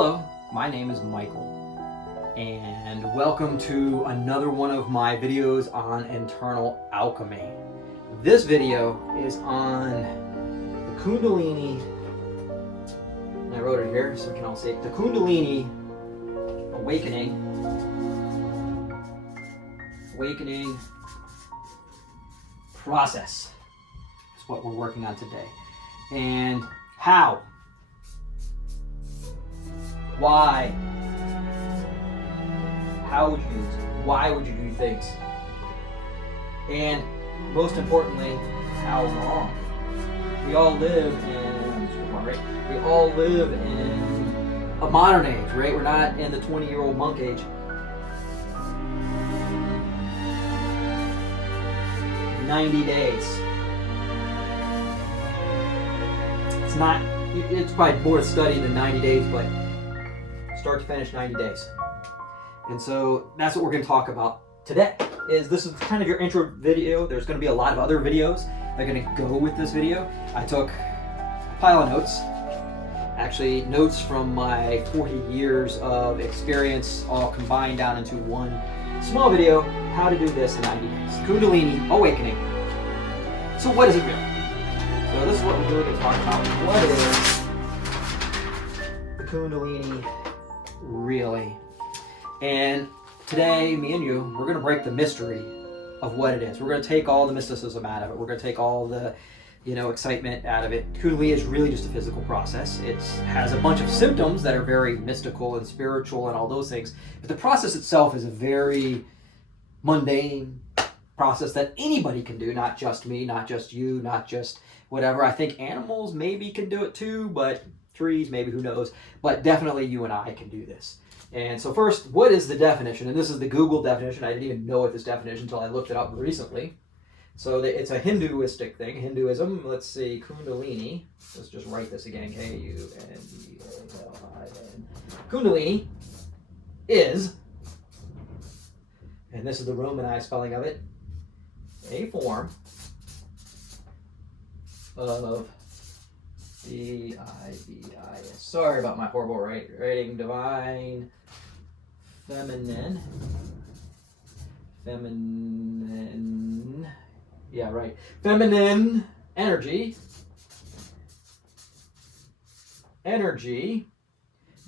Hello, my name is Michael, and welcome to another one of my videos on internal alchemy. This video is on the Kundalini, and I wrote it here so we can all see it, the Kundalini Awakening process is what we're working on today. And how? Why? How would you use it? Why would you do things? And most importantly, how long? We all live in a modern age, right? We're not in the 20-year-old monk age. 90 days. It's probably more to study than 90 days, but start to finish 90 days. And so that's what we're going to talk about today. This is kind of your intro video. There's going to be a lot of other videos that are going to go with this video. I took a pile of notes, actually notes from my 40 years of experience, all combined down into one small video, how to do this in 90 days. Kundalini Awakening. So what is it really? So this is what we're really going to talk about. What is the Kundalini really? And today, me and you, we're going to break the mystery of what it is. We're going to take all the mysticism out of it. We're going to take all the, excitement out of it. Kundalini is really just a physical process. It has a bunch of symptoms that are very mystical and spiritual and all those things. But the process itself is a very mundane process that anybody can do, not just me, not just you, not just whatever. I think animals maybe can do it too, but trees, maybe, who knows. But definitely you and I can do this. And so first, what is the definition? And this is the Google definition. I didn't even know what this definition until I looked it up recently. So it's a Hinduistic thing, Hinduism. Let's see, Kundalini. Let's just write this again, K-U-N-D-A-L-I-N. Kundalini is, and this is the Romanized spelling of it, a form of D-I-V-I-S. Sorry about my horrible writing. Divine feminine. Yeah, right. Feminine energy.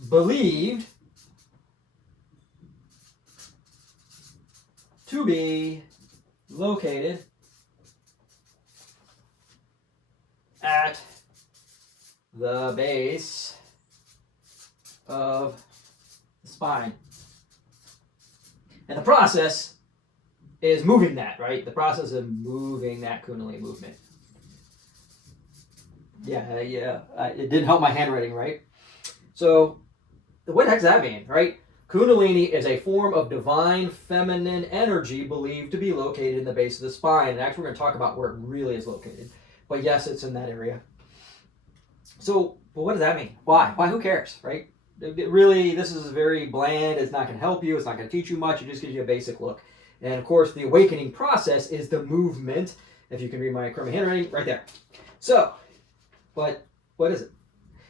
Believed to be located at the base of the spine. And the process is moving that, right? The process of moving that Kundalini movement. Yeah. It didn't help my handwriting, right? So, what the heck does that mean, right? Kundalini is a form of divine feminine energy believed to be located in the base of the spine. And actually, we're going to talk about where it really is located. But yes, it's in that area. So, what does that mean? Why? Who cares, right? Really, this is very bland. It's not going to help you. It's not going to teach you much. It just gives you a basic look. And of course, the awakening process is the movement. If you can read my crummy handwriting, right there. So, but what is it?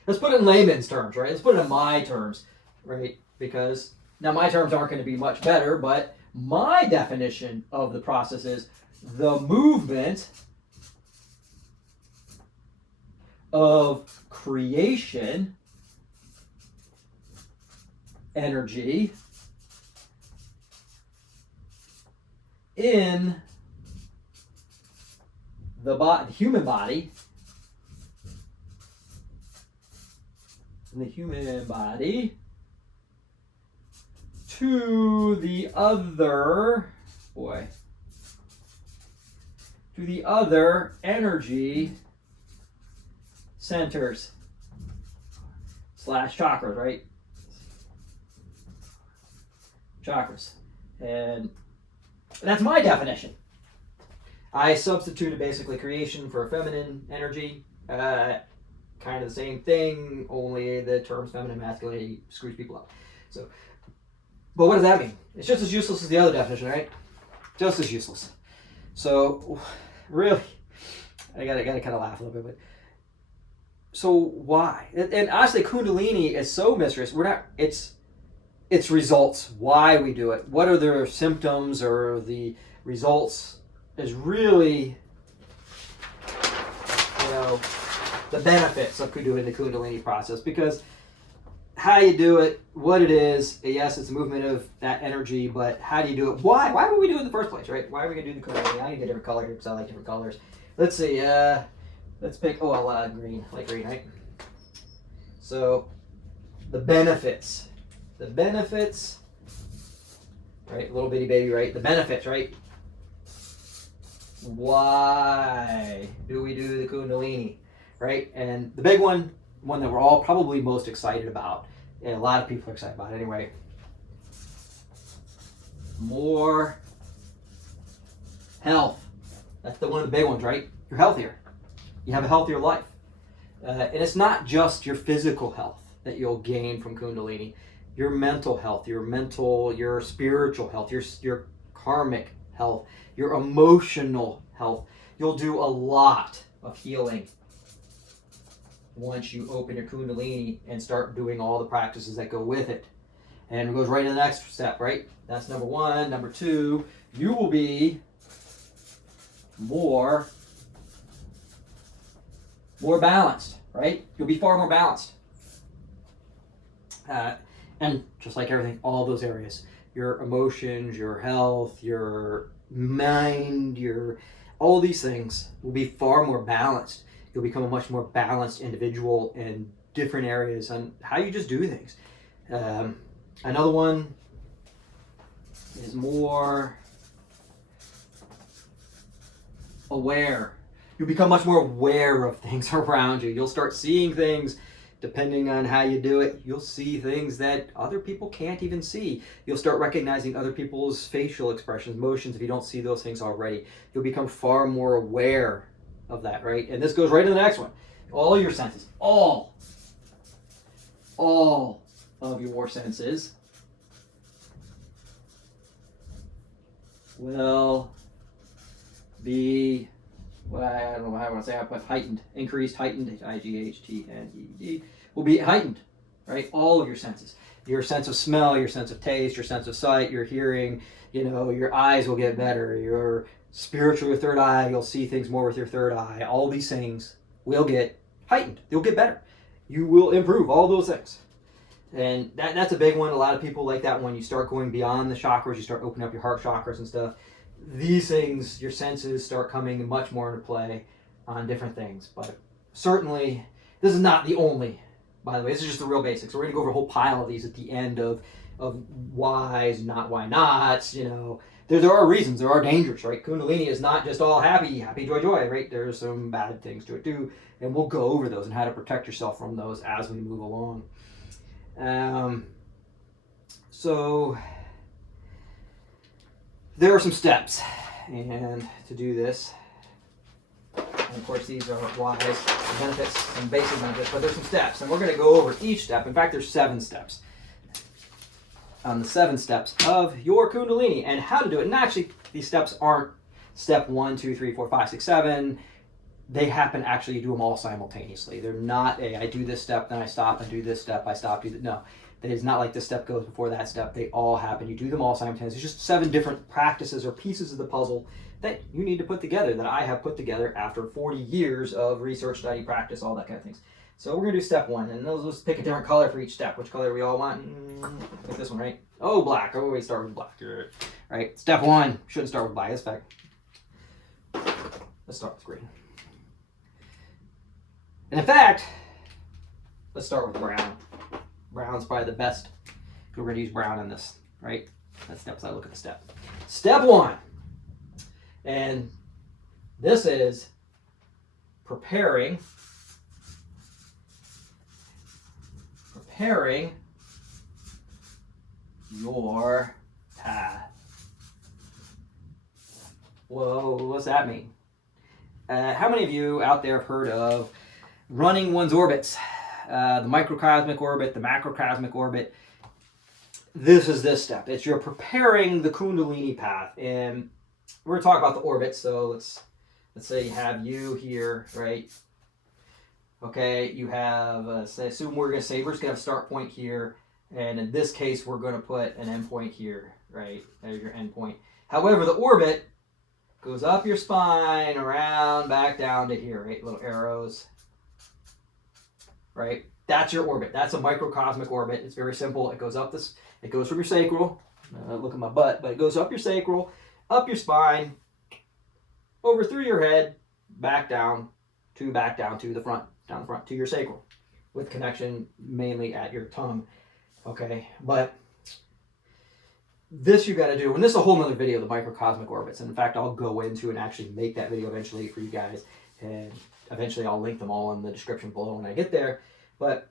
Let's put it in layman's terms, right? Let's put it in my terms, right? Because now my terms aren't going to be much better, but my definition of the process is the movement of creation energy in the human body, to the other energy centers / chakras, right? Chakras. And that's my definition. I substituted basically creation for feminine energy. Kind of the same thing, only the terms feminine, masculine screws people up. So, but what does that mean? It's just as useless as the other definition, right? Just as useless. So, really, I gotta kind of laugh a little bit, but So why? And honestly, Kundalini is so mysterious. We're not. It's results. Why we do it. What are the symptoms or the results? Is really, the benefits of doing the Kundalini process, because how you do it, what it is, yes, it's a movement of that energy, but how do you do it? Why? Why would we do it in the first place, right? Why are we going to do the Kundalini? I need a different color here because I like different colors. Let's see. Let's pick, green, light green, right? So, the benefits. The benefits, right? Little bitty baby, right? The benefits, right? Why do we do the Kundalini, right? And the big one that we're all probably most excited about, and a lot of people are excited about anyway, more health. That's one of the big ones, right? You're healthier. You have a healthier life. And it's not just your physical health that you'll gain from Kundalini. Your mental health, your spiritual health, your karmic health, your emotional health. You'll do a lot of healing once you open your Kundalini and start doing all the practices that go with it. And it goes right to the next step, right? That's number one. Number two, you will be more balanced, right? You'll be far more balanced. And just like everything, all those areas, your emotions, your health, your mind, all these things will be far more balanced. You'll become a much more balanced individual in different areas on how you just do things. Another one is more aware. You'll become much more aware of things around you. You'll start seeing things. Depending on how you do it, you'll see things that other people can't even see. You'll start recognizing other people's facial expressions, motions, if you don't see those things already. You'll become far more aware of that, right? And this goes right to the next one. All your senses, all of your senses will be, well, I don't know how I want to say it, but heightened, increased, heightened, IGHTNED, will be heightened, right? All of your senses. Your sense of smell, your sense of taste, your sense of sight, your hearing, your eyes will get better. Your spiritual, your third eye, you'll see things more with your third eye. All these things will get heightened. They'll get better. You will improve all those things. And that's a big one. A lot of people like that when you start going beyond the chakras, you start opening up your heart chakras and stuff. These things, your senses start coming much more into play on different things. But certainly, this is not the only, by the way. This is just the real basics. We're going to go over a whole pile of these at the end of whys, not why nots. There are reasons, there are dangers, right? Kundalini is not just all happy, joy, joy, right? There's some bad things to it too. And we'll go over those and how to protect yourself from those as we move along. So there are some steps, and to do this, and of course these are whys, benefits, and basic benefits, but there's some steps, and we're going to go over each step. In fact, there's 7 steps on the 7 steps of your Kundalini and how to do it. And actually, these steps aren't step 1, 2, 3, 4, 5, 6, 7. They happen, actually, you do them all simultaneously. They're not I do this step, then I stop and do this step, I stop, do that. No. It's not like this step goes before that step. They all happen. You do them all simultaneously. It's just 7 different practices or pieces of the puzzle that you need to put together, that I have put together after 40 years of research, study, practice, all that kind of things. So we're going to do step 1, and let's pick a different color for each step. Which color do we all want? Like this one, right? Oh, black. Oh, we start with black. Right? Step 1. Shouldn't start with black. That's fact. Let's start with green. And in fact, let's start with brown. Brown's probably the best. We're going to use brown in this, right? That's steps. I look at the step. Step 1. And this is preparing your path. Whoa, what's that mean? How many of you out there have heard of running one's orbits? The microcosmic orbit, the macrocosmic orbit. This is this step. You're preparing the Kundalini path. And we're going to talk about the orbit. So let's say you have you here, right? Okay, you have, assume we're going to say we're just going to have a start point here. And in this case, we're going to put an end point here, right? There's your end point. However, the orbit goes up your spine, around, back down to here, right? Little arrows, right? That's your orbit. That's a microcosmic orbit. It's very simple. It goes up this, it goes from your sacral, look at my butt, but it goes up your sacral, up your spine, over through your head, back down to the front, down the front to your sacral, with connection mainly at your tongue. Okay, but this you got to do, and this is a whole nother video, the microcosmic orbits. And in fact, I'll go into and actually make that video eventually for you guys, and eventually I'll link them all in the description below when I get there. But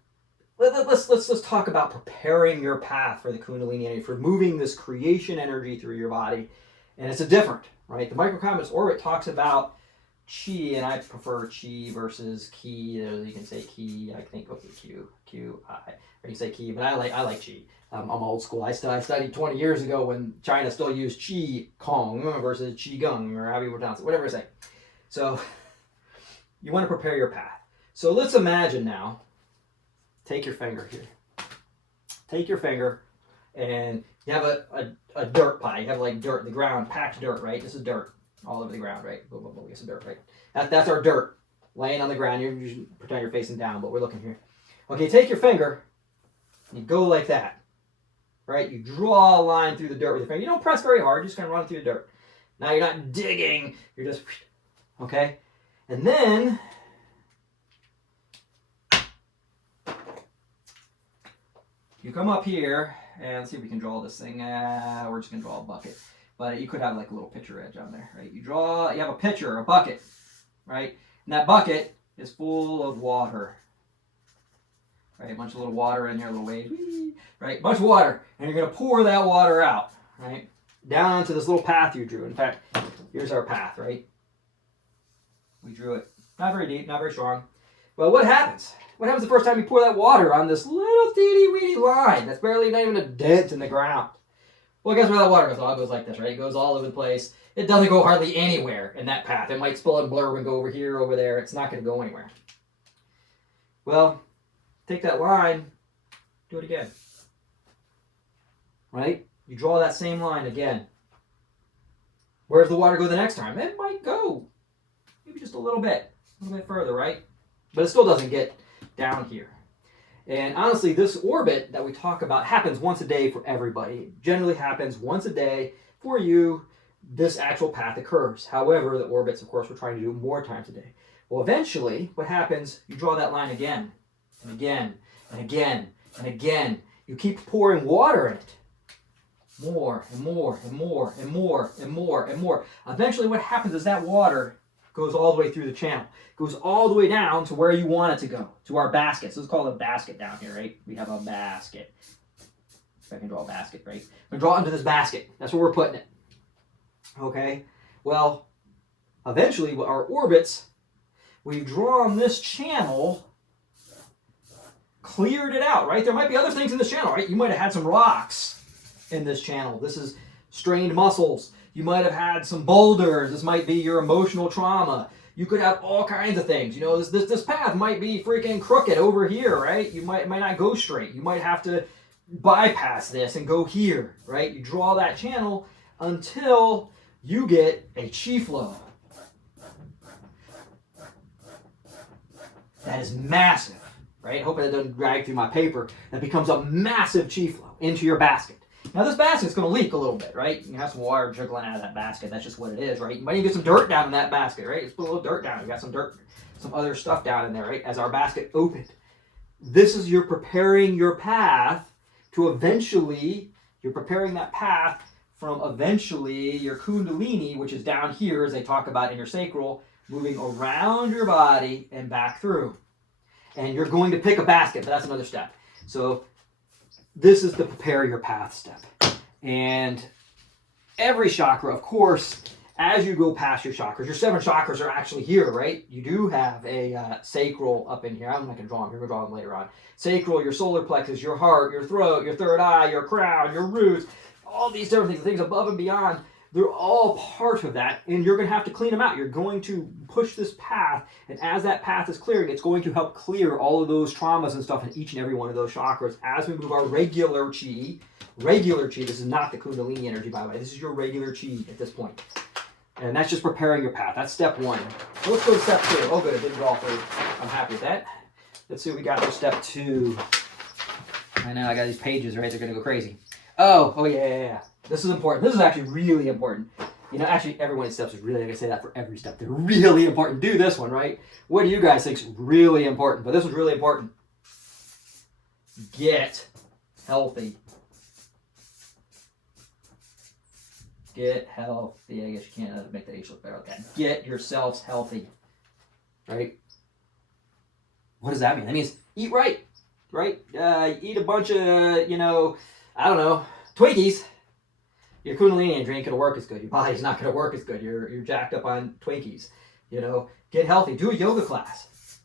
let's talk about preparing your path for the Kundalini energy, for moving this creation energy through your body. And it's a different, right? The microcosmic orbit talks about chi, and I prefer chi versus ki. You can say ki, I think, okay, Q, I, or you can say ki, but I like chi. I'm old school. I studied 20 years ago when China still used Qi Kong versus Qi Gong, or however you pronounce it, whatever I say. So you want to prepare your path. So let's imagine now, take your finger here. Take your finger, and you have a dirt pie. You have like dirt, the ground, packed dirt, right? This is dirt all over the ground, right? Boom, boom, boom, get some dirt, right? That's our dirt laying on the ground. You pretend you're facing down, but we're looking here. Okay, take your finger, you go like that. Right? You draw a line through the dirt with your finger. You don't press very hard. You just kind of run through the dirt. Now you're not digging. You're just, okay? And then you come up here and let's see if we can draw this thing. We're just going to draw a bucket. But you could have like a little pitcher edge on there, right? You have a pitcher, a bucket, right? And that bucket is full of water. Right, a bunch of little water in here, little waves, right? A bunch of water, and you're going to pour that water out, right? Down onto this little path you drew. In fact, here's our path, right? We drew it. Not very deep, not very strong. Well, what happens? What happens the first time you pour that water on this little teeny-weeny line that's barely not even a dent in the ground? Well, guess where that water goes? Oh, it goes like this, right? It goes all over the place. It doesn't go hardly anywhere in that path. It might spill and blur and go over here, over there. It's not going to go anywhere. Well, take that line, do it again. Right? You draw that same line again. Where does the water go the next time? It might go maybe just a little bit further, right? But it still doesn't get down here. And honestly, this orbit that we talk about happens once a day for everybody. It generally happens once a day for you. This actual path occurs. However, the orbits, of course, we're trying to do more times a day. Well, eventually, what happens, you draw that line again. And again, and again, and again. You keep pouring water in it. More, and more, and more, and more, and more, and more. Eventually what happens is that water goes all the way through the channel. Goes all the way down to where you want it to go. To our basket. So let's call it a basket down here, right? We have a basket. If I can draw a basket, right? I'm going to draw it into this basket. That's where we're putting it. Okay? Well, eventually our orbits, we've drawn this channel, cleared it out, right? There might be other things in this channel, right? You might have had some rocks in this channel. This is strained muscles. You might have had some boulders. This might be your emotional trauma. You could have all kinds of things. You know, this path might be freaking crooked over here, right? You might not go straight. You might have to bypass this and go here, right? You draw that channel until you get a chi flow. That is massive. Right? Hoping it doesn't drag through my paper. That becomes a massive chi flow into your basket. Now this basket's going to leak a little bit, right? You have some water trickling out of that basket. That's just what it is, right? You might even get some dirt down in that basket, right? Just put a little dirt down. You got some dirt, some other stuff down in there, right? As our basket opened. This is you're preparing your path to eventually, you're preparing that path from eventually your Kundalini, which is down here, as they talk about in your sacral, moving around your body and back through. And you're going to pick a basket, but that's another step. So this is the prepare your path step. And every chakra, of course, as you go past your chakras, your 7 chakras are actually here, right? You do have a sacral up in here. I'm not going to draw them. You're going to draw them later on. Sacral, your solar plexus, your heart, your throat, your third eye, your crown, your roots, all these different things above and beyond. They're all part of that, and you're going to have to clean them out. You're going to push this path, and as that path is clearing, it's going to help clear all of those traumas and stuff in each and every one of those chakras as we move our regular chi. Regular chi, this is not the Kundalini energy, by the way. This is your regular chi at this point. And that's just preparing your path. That's step one. So let's go to step 2. Oh, good, I did all 3. I'm happy with that. Let's see what we got for step 2. I know, I got these pages, right? They're going to go crazy. Oh, yeah. This is important. This is actually really important. You know, actually, every one of these steps is really, I can say that for every step. They're really important. Do this one, right? What do you guys think is really important? But this one's really important. Get healthy. Get healthy. I guess you can't make the H look better. Okay. Get yourselves healthy. Right? What does that mean? That means eat right. Right? Eat a bunch of, I don't know, Twinkies. Your Kundalini ain't going to work as good. Your body's not going to work as good. You're jacked up on Twinkies. Get healthy. Do a yoga class.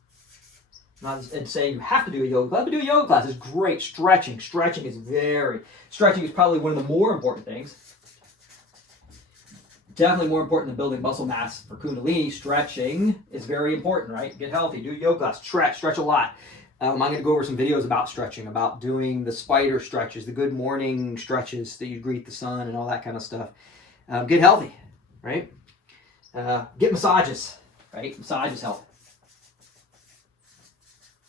Not saying you have to do a yoga class, but do a yoga class. It's great. Stretching. Stretching is probably one of the more important things. Definitely more important than building muscle mass for Kundalini. Stretching is very important, right? Get healthy. Do a yoga class. Stretch a lot. I'm going to go over some videos about stretching, about doing the spider stretches, the good morning stretches that you greet the sun and all that kind of stuff. Get healthy, right? Get massages, right? Massages help.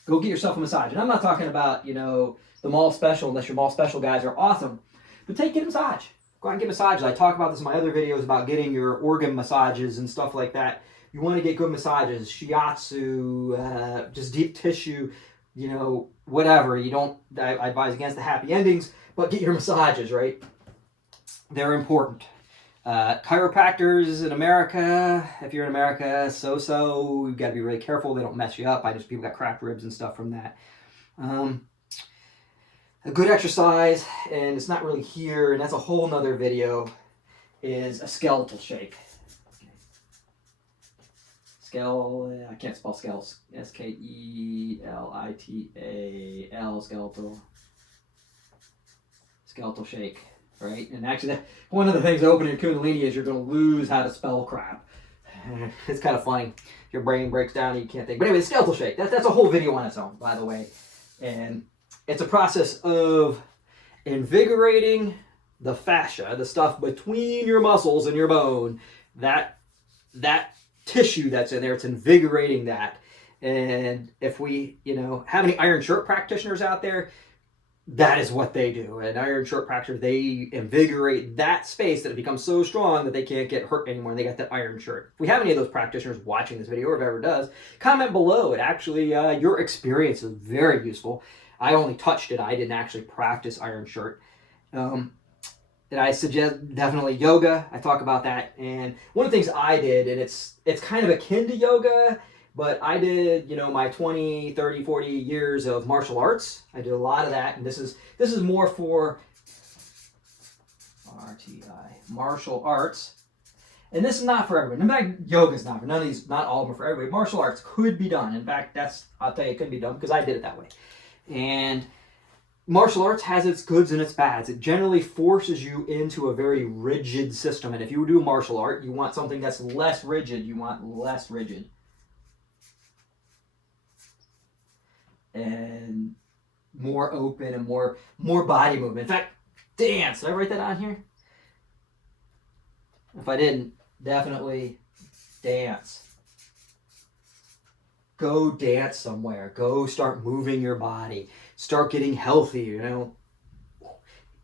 Go get yourself a massage. And I'm not talking about, the mall special, unless your mall special guys are awesome. But get a massage. Go out and get massages. I talk about this in my other videos about getting your organ massages and stuff like that. You want to get good massages, shiatsu, just deep tissue, whatever. I advise against the happy endings, but get your massages, right? They're important. Chiropractors in America, if you're in America, you've got to be really careful. They don't mess you up. People got cracked ribs and stuff from that. A good exercise, and it's not really here, and that's a whole nother video, is a skeletal shake. I can't spell skeletal. Skellital. Skeletal shake, right? And actually, one of the things opening your Kundalini is you're going to lose how to spell crap. It's kind of funny. Your brain breaks down and you can't think. But anyway, the skeletal shake, that's a whole video on its own, by the way. And it's a process of invigorating the fascia, the stuff between your muscles and your bone, that tissue that's in there. It's invigorating that. And if we, have any iron shirt practitioners out there, that is what they do. An iron shirt practitioner, they invigorate that space that it becomes so strong that they can't get hurt anymore, and they got that iron shirt. If we have any of those practitioners watching this video, or if ever does, comment below. It actually, your experience is very useful. I only touched it. I didn't actually practice iron shirt. And I suggest definitely yoga. I talk about that. And one of the things I did, and it's kind of akin to yoga, but I did, my 20, 30, 40 years of martial arts. I did a lot of that. And this is more for martial arts. And this is not for everyone. In fact, yoga is not for none of these, not all of them are for everybody. Martial arts could be done. In fact, I'll tell you, it could be done because I did it that way. And martial arts has its goods and its bads. It generally forces you into a very rigid system. And if you do martial art, you want something that's less rigid. You want less rigid. And more open and more body movement. In fact, dance. Did I write that on here? If I didn't, definitely dance. Go dance somewhere. Go start moving your body. Start getting healthy,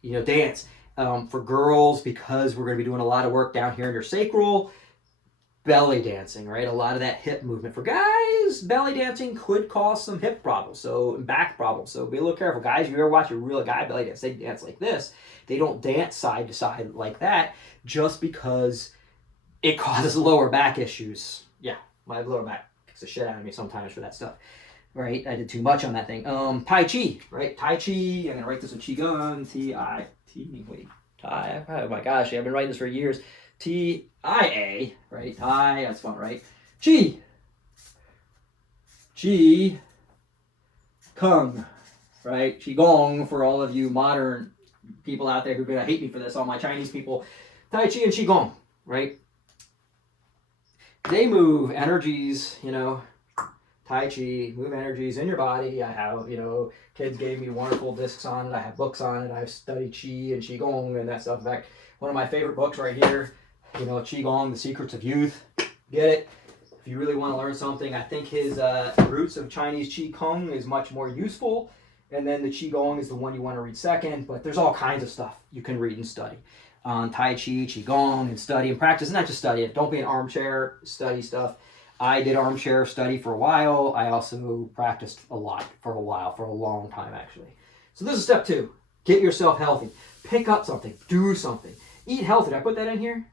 dance. For girls, because we're going to be doing a lot of work down here in your sacral, belly dancing, right? A lot of that hip movement. For guys, belly dancing could cause some hip problems, back problems. So be a little careful. Guys, if you ever watch a real guy belly dance, they dance like this. They don't dance side to side like that just because it causes lower back issues. Yeah, my lower back kicks the shit out of me sometimes for that stuff. Right, I did too much on that thing. Tai Chi, right? Tai Chi, I'm going to write this with Qigong, oh my gosh, I've been writing this for years. T-I-A, right? Tai, that's fun, right? Chi. Qi Kung, right? Qigong for all of you modern people out there who are going to hate me for this, all my Chinese people. Tai Chi and Qigong, right? They move energies, you know. Tai Chi, move energies in your body. I have, you know, kids gave me wonderful discs on it. I have books on it. I've studied Qi and Qigong and that stuff. In fact, one of my favorite books right here, you know, Qigong, The Secrets of Youth. Get it? If you really want to learn something, I think his Roots of Chinese Qigong is much more useful. And then the Qigong is the one you want to read second. But there's all kinds of stuff you can read and study on Tai Chi, Qigong, and study and practice. And not just study it. Don't be an armchair, study stuff. I did armchair study for a while. I also practiced a lot for a while, for a long time actually. So this is step 2. Get yourself healthy. Pick up something. Do something. Eat healthy. Did I put that in here?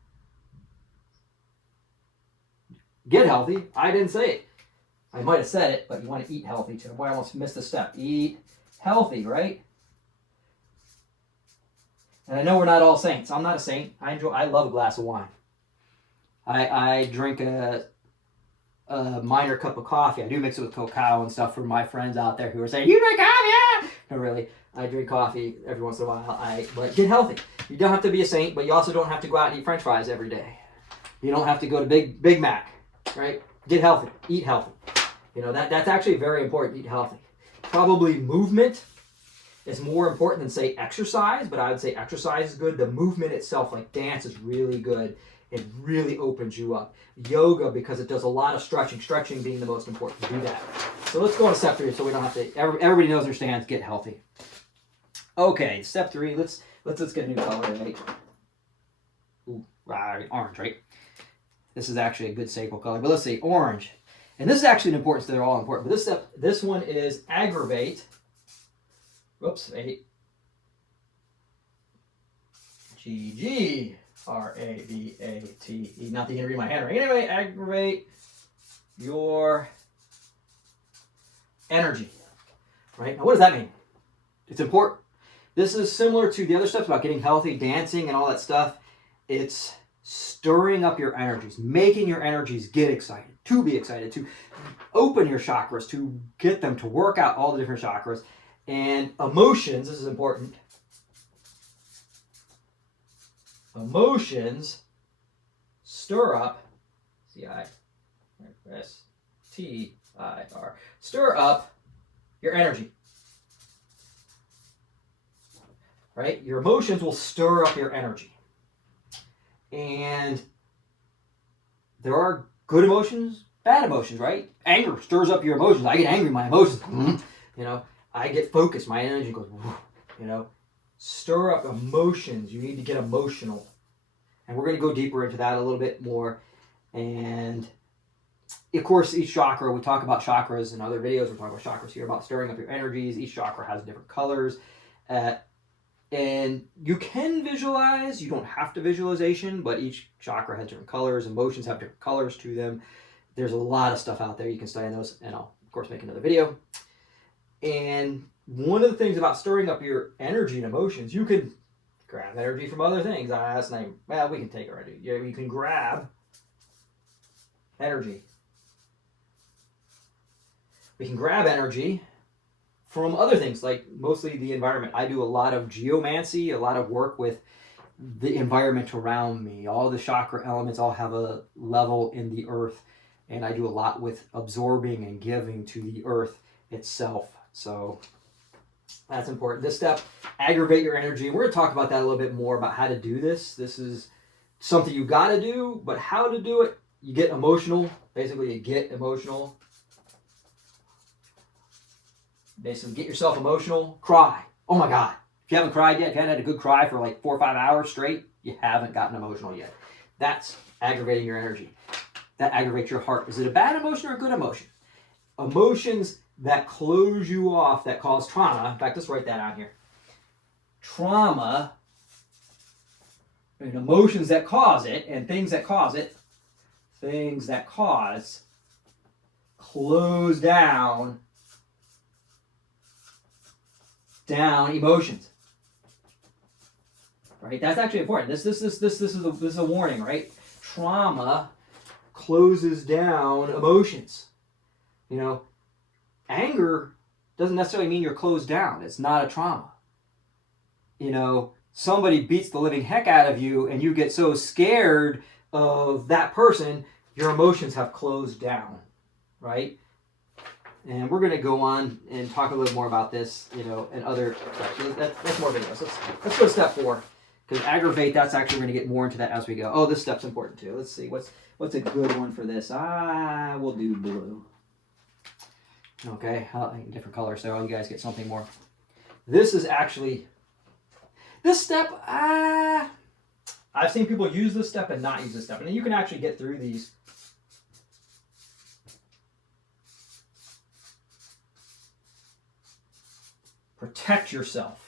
Get healthy. I didn't say it. I might have said it, but you want to eat healthy too. Boy, I almost missed a step. Eat healthy, right? And I know we're not all saints. I'm not a saint. I love a glass of wine. I drink a minor cup of coffee. I do mix it with cacao and stuff for my friends out there who are saying, you drink coffee? Yeah. No, really. I drink coffee every once in a while. But get healthy. You don't have to be a saint, but you also don't have to go out and eat French fries every day. You don't have to go to Big Mac, right? Get healthy. Eat healthy. You know, that's actually very important. Eat healthy. Probably movement is more important than, say, exercise, but I would say exercise is good. The movement itself, like dance, is really good. It really opens you up. Yoga, because it does a lot of stretching. Stretching being the most important. Do that. So let's go on to step 3 so we don't have to, everybody knows, understands, get healthy. Okay, step 3, let's get a new color, right? Ooh, right, orange, right? This is actually a good sacral color, but let's see, orange. And this is actually an important, so they're all important. But this one is Aggravate. Whoops, wait. G-G. R-A-V-A-T-E. Not that you can read my handwriting. Anyway, aggravate your energy. Right? Now, what does that mean? It's important. This is similar to the other stuff about getting healthy, dancing, and all that stuff. It's stirring up your energies, making your energies get excited, to be excited, to open your chakras, to get them to work out all the different chakras. And emotions, this is important. Emotions stir up, C-I-S-T-I-R, stir up your energy. Right? Your emotions will stir up your energy. And there are good emotions, bad emotions, right? Anger stirs up your emotions. I get angry, my emotions, you know, I get focused, my energy goes, you know. Stir up emotions. You need to get emotional. And we're going to go deeper into that a little bit more. And of course, each chakra, we talk about chakras in other videos. We're talking about chakras here, about stirring up your energies. Each chakra has different colors. And you can visualize. You don't have to visualization, but each chakra has different colors. Emotions have different colors to them. There's a lot of stuff out there. You can study those. And I'll, of course, make another video. And one of the things about stirring up your energy and emotions, you can grab energy from other things. That's not even, well, we can take our energy. Yeah, you can grab energy. We can grab energy from other things, like mostly the environment. I do a lot of geomancy, a lot of work with the environment around me. All the chakra elements all have a level in the earth, and I do a lot with absorbing and giving to the earth itself. So that's important. This step, aggravate your energy. We're going to talk about that a little bit more, about how to do this. This is something you got to do, but how to do it, you get emotional. Basically, you get emotional. Basically, get yourself emotional. Cry. Oh my God. If you haven't cried yet, if you haven't had a good cry for like 4 or 5 hours straight, you haven't gotten emotional yet. That's aggravating your energy. That aggravates your heart. Is it a bad emotion or a good emotion? Emotions that close you off, that cause trauma. In fact, let's write that out here. Trauma, and emotions that cause it, and things that cause it, things that cause, close down emotions. Right? That's actually important. This is a warning, right? Trauma closes down emotions. You know, anger doesn't necessarily mean you're closed down. It's not a trauma. You know, somebody beats the living heck out of you and you get so scared of that person, your emotions have closed down, right? And we're going to go on and talk a little more about this, you know, and other stuff. That's more videos. Let's go to step 4. Because aggravate, that's actually, we're going to get more into that as we go. Oh, this step's important too. Let's see. What's a good one for this? We'll do blue. Okay, different colors, so you guys get something more. This is actually, this step, I've seen people use this step and not use this step. And you can actually get through these. Protect yourself.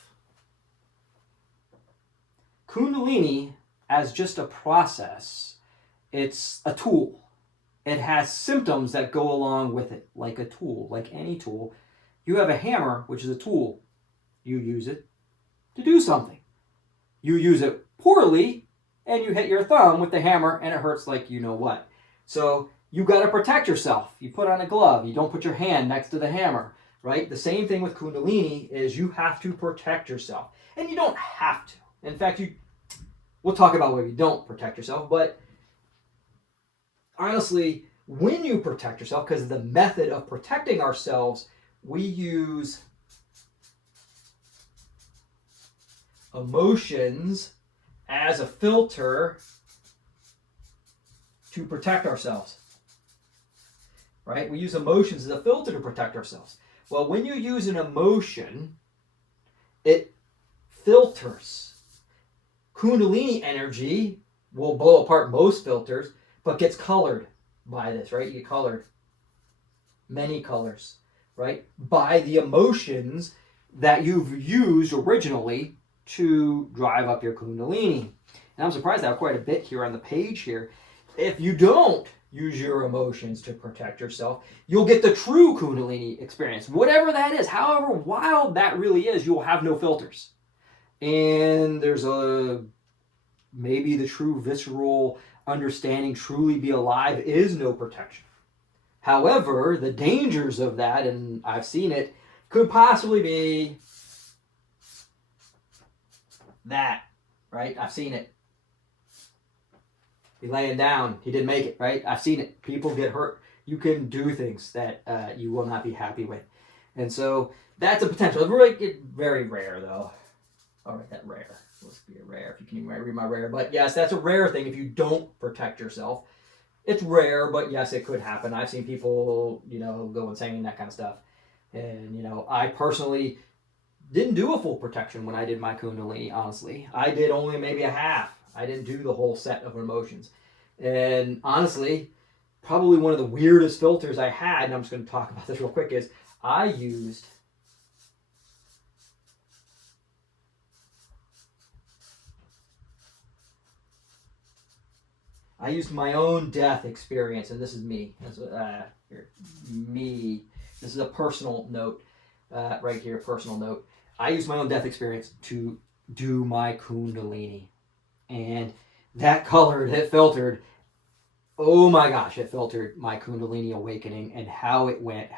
Kundalini, as just a process, it's a tool. It has symptoms that go along with it, like a tool, like any tool. You have a hammer, which is a tool. You use it to do something. You use it poorly, and you hit your thumb with the hammer, and it hurts like you know what. So you got to protect yourself. You put on a glove. You don't put your hand next to the hammer, right? The same thing with Kundalini is you have to protect yourself. And you don't have to. In fact, we'll talk about where you don't protect yourself, but honestly, when you protect yourself, because the method of protecting ourselves, we use emotions as a filter to protect ourselves, right? We use emotions as a filter to protect ourselves. Well, when you use an emotion, it filters. Kundalini energy will blow apart most filters, but gets colored by this, right? You get colored. Many colors, right? By the emotions that you've used originally to drive up your Kundalini. And I'm surprised I have quite a bit here on the page here. If you don't use your emotions to protect yourself, you'll get the true Kundalini experience. Whatever that is, however wild that really is, you'll have no filters. And there's maybe the true visceral understanding, truly be alive, is no protection. However, the dangers of that, and I've seen it, could possibly be that, right? I've seen it. He laying down, he didn't make it, right? I've seen it. People get hurt. You can do things that you will not be happy with. And so that's a potential. It's very rare, though. All right, that rare. Let's be a rare, if you can even read my rare. But yes, that's a rare thing if you don't protect yourself. It's rare, but yes, it could happen. I've seen people, go insane, that kind of stuff. And, I personally didn't do a full protection when I did my Kundalini, honestly. I did only maybe a half. I didn't do the whole set of emotions. And honestly, probably one of the weirdest filters I had, and I'm just going to talk about this real quick, is I used my own death experience, and this is me. Me. This is a personal note, right here, personal note. I used my own death experience to do my Kundalini. And that colored, it filtered, oh my gosh, it filtered my Kundalini awakening and how it went,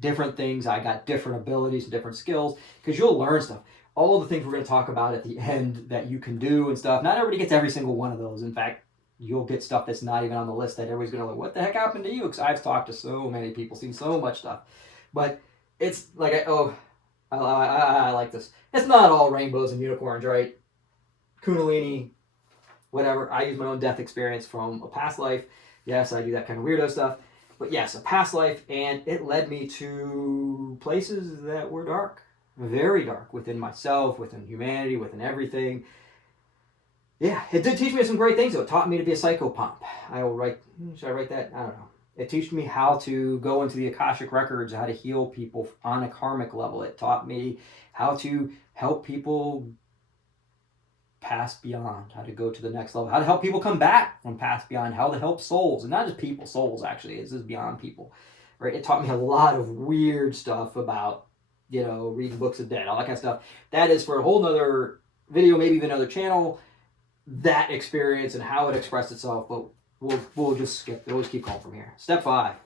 different things. I got different abilities and different skills, because you'll learn stuff. All the things we're going to talk about at the end that you can do and stuff. Not everybody gets every single one of those. In fact, you'll get stuff that's not even on the list that everybody's going to like, what the heck happened to you? Because I've talked to so many people, seen so much stuff. But it's like, I like this. It's not all rainbows and unicorns, right? Kundalini, whatever. I use my own death experience from a past life. Yes, I do that kind of weirdo stuff. But yes, a past life, and it led me to places that were dark. Very dark within myself, within humanity, within everything. Yeah, it did teach me some great things, though. It taught me to be a psychopomp. Should I write that? I don't know. It taught me how to go into the Akashic Records, how to heal people on a karmic level. It taught me how to help people pass beyond, how to go to the next level, how to help people come back from past beyond, how to help souls, and not just people, souls actually, this is beyond people, right? It taught me a lot of weird stuff about, reading books of dead, all that kind of stuff. That is for a whole nother video, maybe even another channel, that experience and how it expressed itself, but we'll just skip, we'll just keep going from here. Step 5.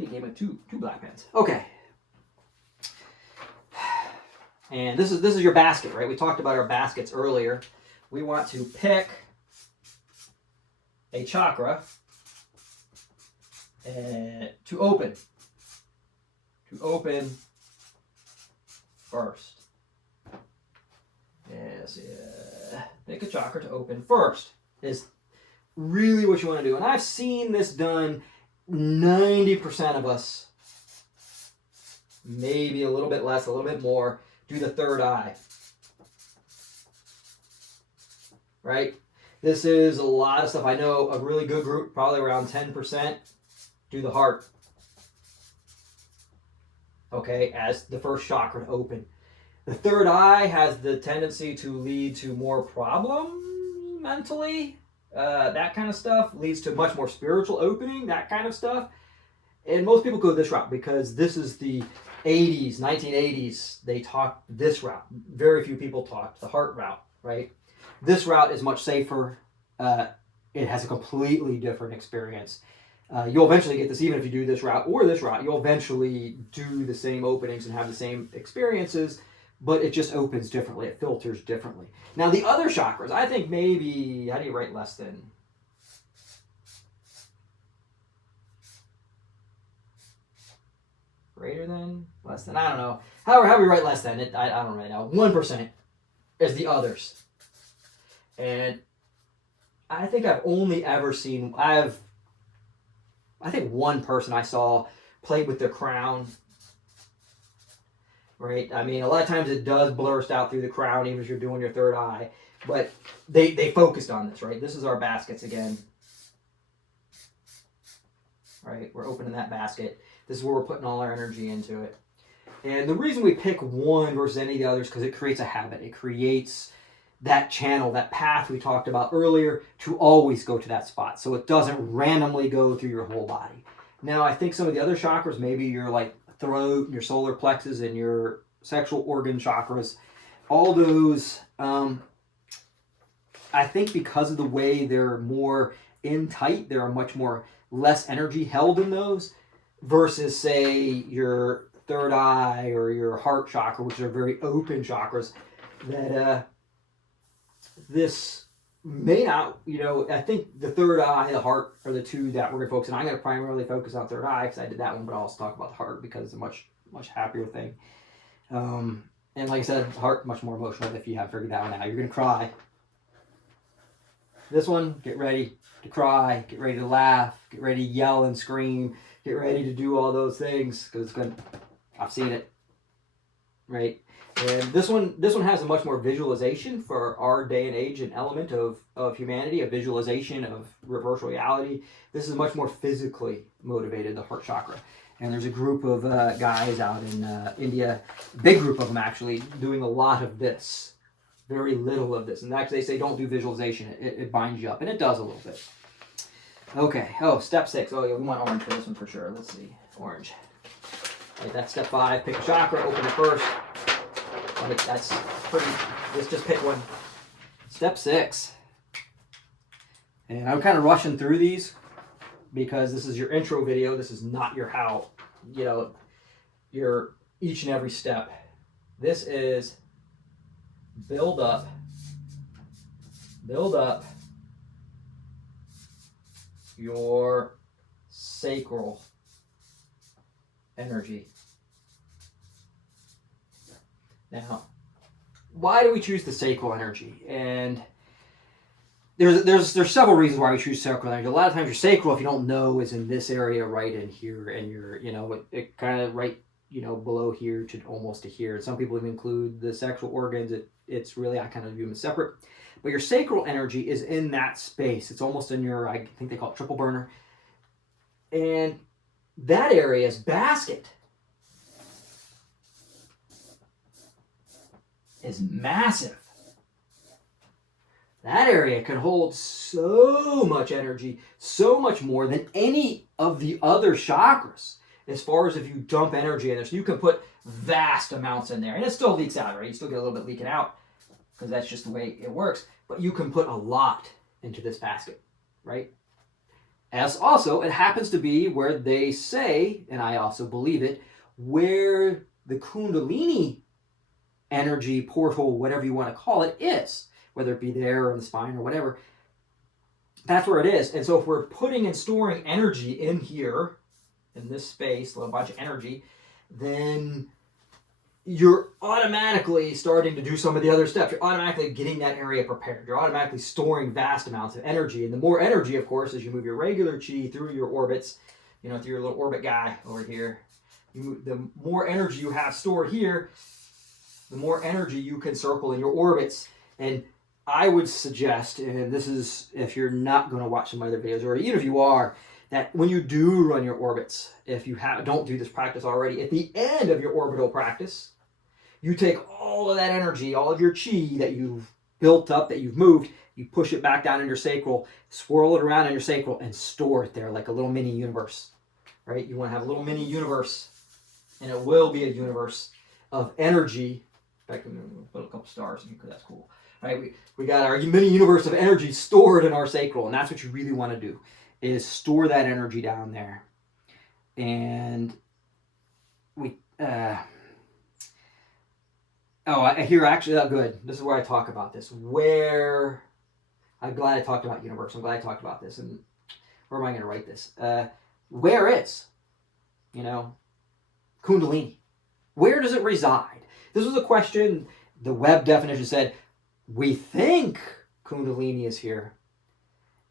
He gave me two black pens. Okay. And this is your basket, right? We talked about our baskets earlier. We want to pick a chakra to open. To open first. Yes, yeah. Pick a chakra to open first is really what you want to do. And I've seen this done 90% of us, maybe a little bit less, a little bit more, do the third eye. Right? This is a lot of stuff. I know a really good group, probably around 10%, do the heart. Okay, as the first chakra to open. The third eye has the tendency to lead to more problems mentally. That kind of stuff leads to much more spiritual opening, that kind of stuff. And most people go this route because this is the 80s, 1980s. They talked this route. Very few people talked the heart route, right? This route is much safer. It has a completely different experience. You'll eventually get this, even if you do this route or this route, you'll eventually do the same openings and have the same experiences, but it just opens differently. It filters differently. Now, the other chakras, I think maybe, how do you write less than? Greater than? Less than? I don't know. However we write less than, I don't right now. 1% is the others. And I think I've only ever seen, I think one person I saw played with their crown. Right? I mean, a lot of times it does burst out through the crown, even if you're doing your third eye. But they focused on this, right? This is our baskets again. Right? We're opening that basket. This is where we're putting all our energy into it. And the reason we pick one versus any of the others is because it creates a habit. It creates that channel, that path we talked about earlier, to always go to that spot. So it doesn't randomly go through your whole body. Now, I think some of the other chakras, maybe your like throat, your solar plexus, and your sexual organ chakras, all those, I think because of the way they're more in tight, there are much more less energy held in those versus, say, your third eye or your heart chakra, which are very open chakras, that this may not, I think the third eye, the heart are the two that we're going to focus on. I'm going to primarily focus on third eye because I did that one, but I'll also talk about the heart because it's a much, much happier thing. And like I said, the heart, much more emotional if you haven't figured that one out. You're going to cry. This one, get ready to cry, get ready to laugh, get ready to yell and scream, get ready to do all those things because it's going to, I've seen it, right? And this one has a much more visualization for our day and age, an element of humanity, a visualization of reverse reality. This is much more physically motivated, the heart chakra. And there's a group of guys out in India, big group of them actually, doing a lot of this, very little of this. And actually they say don't do visualization, it binds you up, and it does a little bit. Okay, step 6. Oh yeah, we want orange for this one for sure. Let's see, orange. Right, that's step 5, pick a chakra, open it first. That's pretty, let's just pick one. Step 6. And I'm kind of rushing through these because this is your intro video. This is not your your each and every step. This is build up your sacral energy. Now, why do we choose the sacral energy? And there's several reasons why we choose sacral energy. A lot of times your sacral, if you don't know, is in this area right in here, and you're, it kind of right, below here to almost to here. And some people even include the sexual organs. It's really, I kind of view them as separate. But your sacral energy is in that space. It's almost in your, I think they call it triple burner. And that area's basket is massive. That area can hold so much energy, so much more than any of the other chakras, as far as if you dump energy in there. So you can put vast amounts in there, and it still leaks out, right? You still get a little bit leaking out because that's just the way it works, but you can put a lot into this basket, right? As also, it happens to be where they say, and I also believe it, where the Kundalini energy portal, whatever you want to call it, is, whether it be there or in the spine or whatever. That's where it is. And so if we're putting and storing energy in here, in this space, a bunch of energy, then you're automatically starting to do some of the other steps. You're automatically getting that area prepared. You're automatically storing vast amounts of energy. And the more energy, of course, as you move your regular chi through your orbits, through your little orbit guy over here, the more energy you have stored here, the more energy you can circle in your orbits. And I would suggest, and this is if you're not going to watch some other videos, or even if you are, that when you do run your orbits, if you don't do this practice already, at the end of your orbital practice, you take all of that energy, all of your chi that you've built up, that you've moved, you push it back down in your sacral, swirl it around in your sacral, and store it there like a little mini universe, right? You want to have a little mini universe, and it will be a universe of energy. In fact, I'm going to put a couple stars in because that's cool. Right? We got our mini universe of energy stored in our sacral, and that's what you really want to do, is store that energy down there. And good. This is where I talk about this. I'm glad I talked about universe. I'm glad I talked about this. And where am I going to write this? Where is, Kundalini? Where does it reside? This was a question. The web definition said, we think Kundalini is here.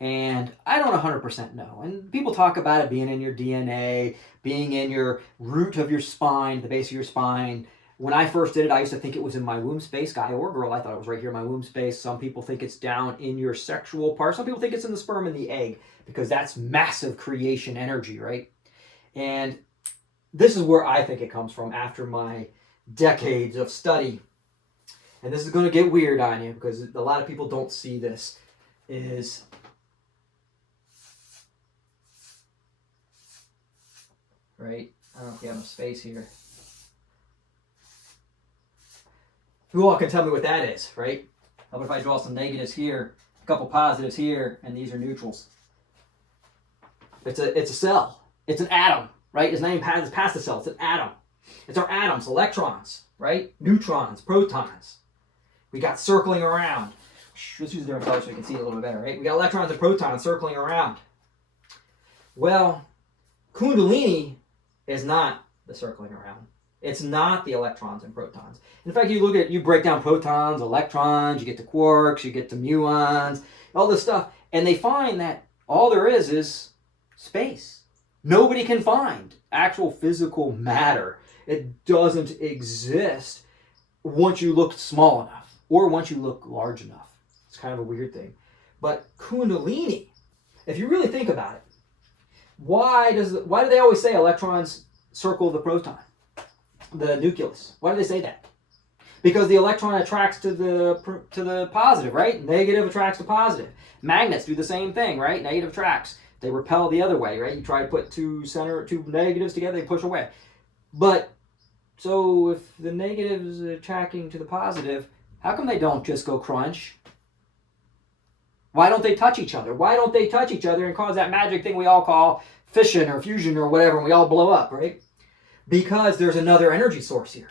And I don't 100% know. And people talk about it being in your DNA, being in your root of your spine, the base of your spine. When I first did it, I used to think it was in my womb space, guy or girl. I thought it was right here in my womb space. Some people think it's down in your sexual part. Some people think it's in the sperm and the egg, because that's massive creation energy, right? And this is where I think it comes from after my decades of study. And this is going to get weird on you, because a lot of people don't see this, is right? I don't know if you have enough space here. Who all can tell me what that is, right? How about if I draw some negatives here, a couple positives here, and these are neutrals? It's a cell. It's an atom, right? It's not even past the cell. It's an atom. It's our atoms, electrons, right? Neutrons, protons. We got circling around. Let's use a different color so we can see it a little bit better, right? We got electrons and protons circling around. Well, Kundalini is not the circling around. It's not the electrons and protons. In fact, you break down protons, electrons, you get to quarks, you get to muons, all this stuff, and they find that all there is space. Nobody can find actual physical matter. It doesn't exist once you look small enough or once you look large enough. It's kind of a weird thing. But Kundalini, if you really think about it, why do they always say electrons circle the proton, the nucleus? Why do they say that? Because the electron attracts to the positive, right? Negative attracts to positive. Magnets do the same thing, right? Negative attracts. They repel the other way, right? You try to put two negatives together, they push away. But so if the negative is attracting to the positive, how come they don't just go crunch? Why don't they touch each other? Why don't they touch each other and cause that magic thing we all call fission or fusion or whatever, and we all blow up, right? Because there's another energy source here.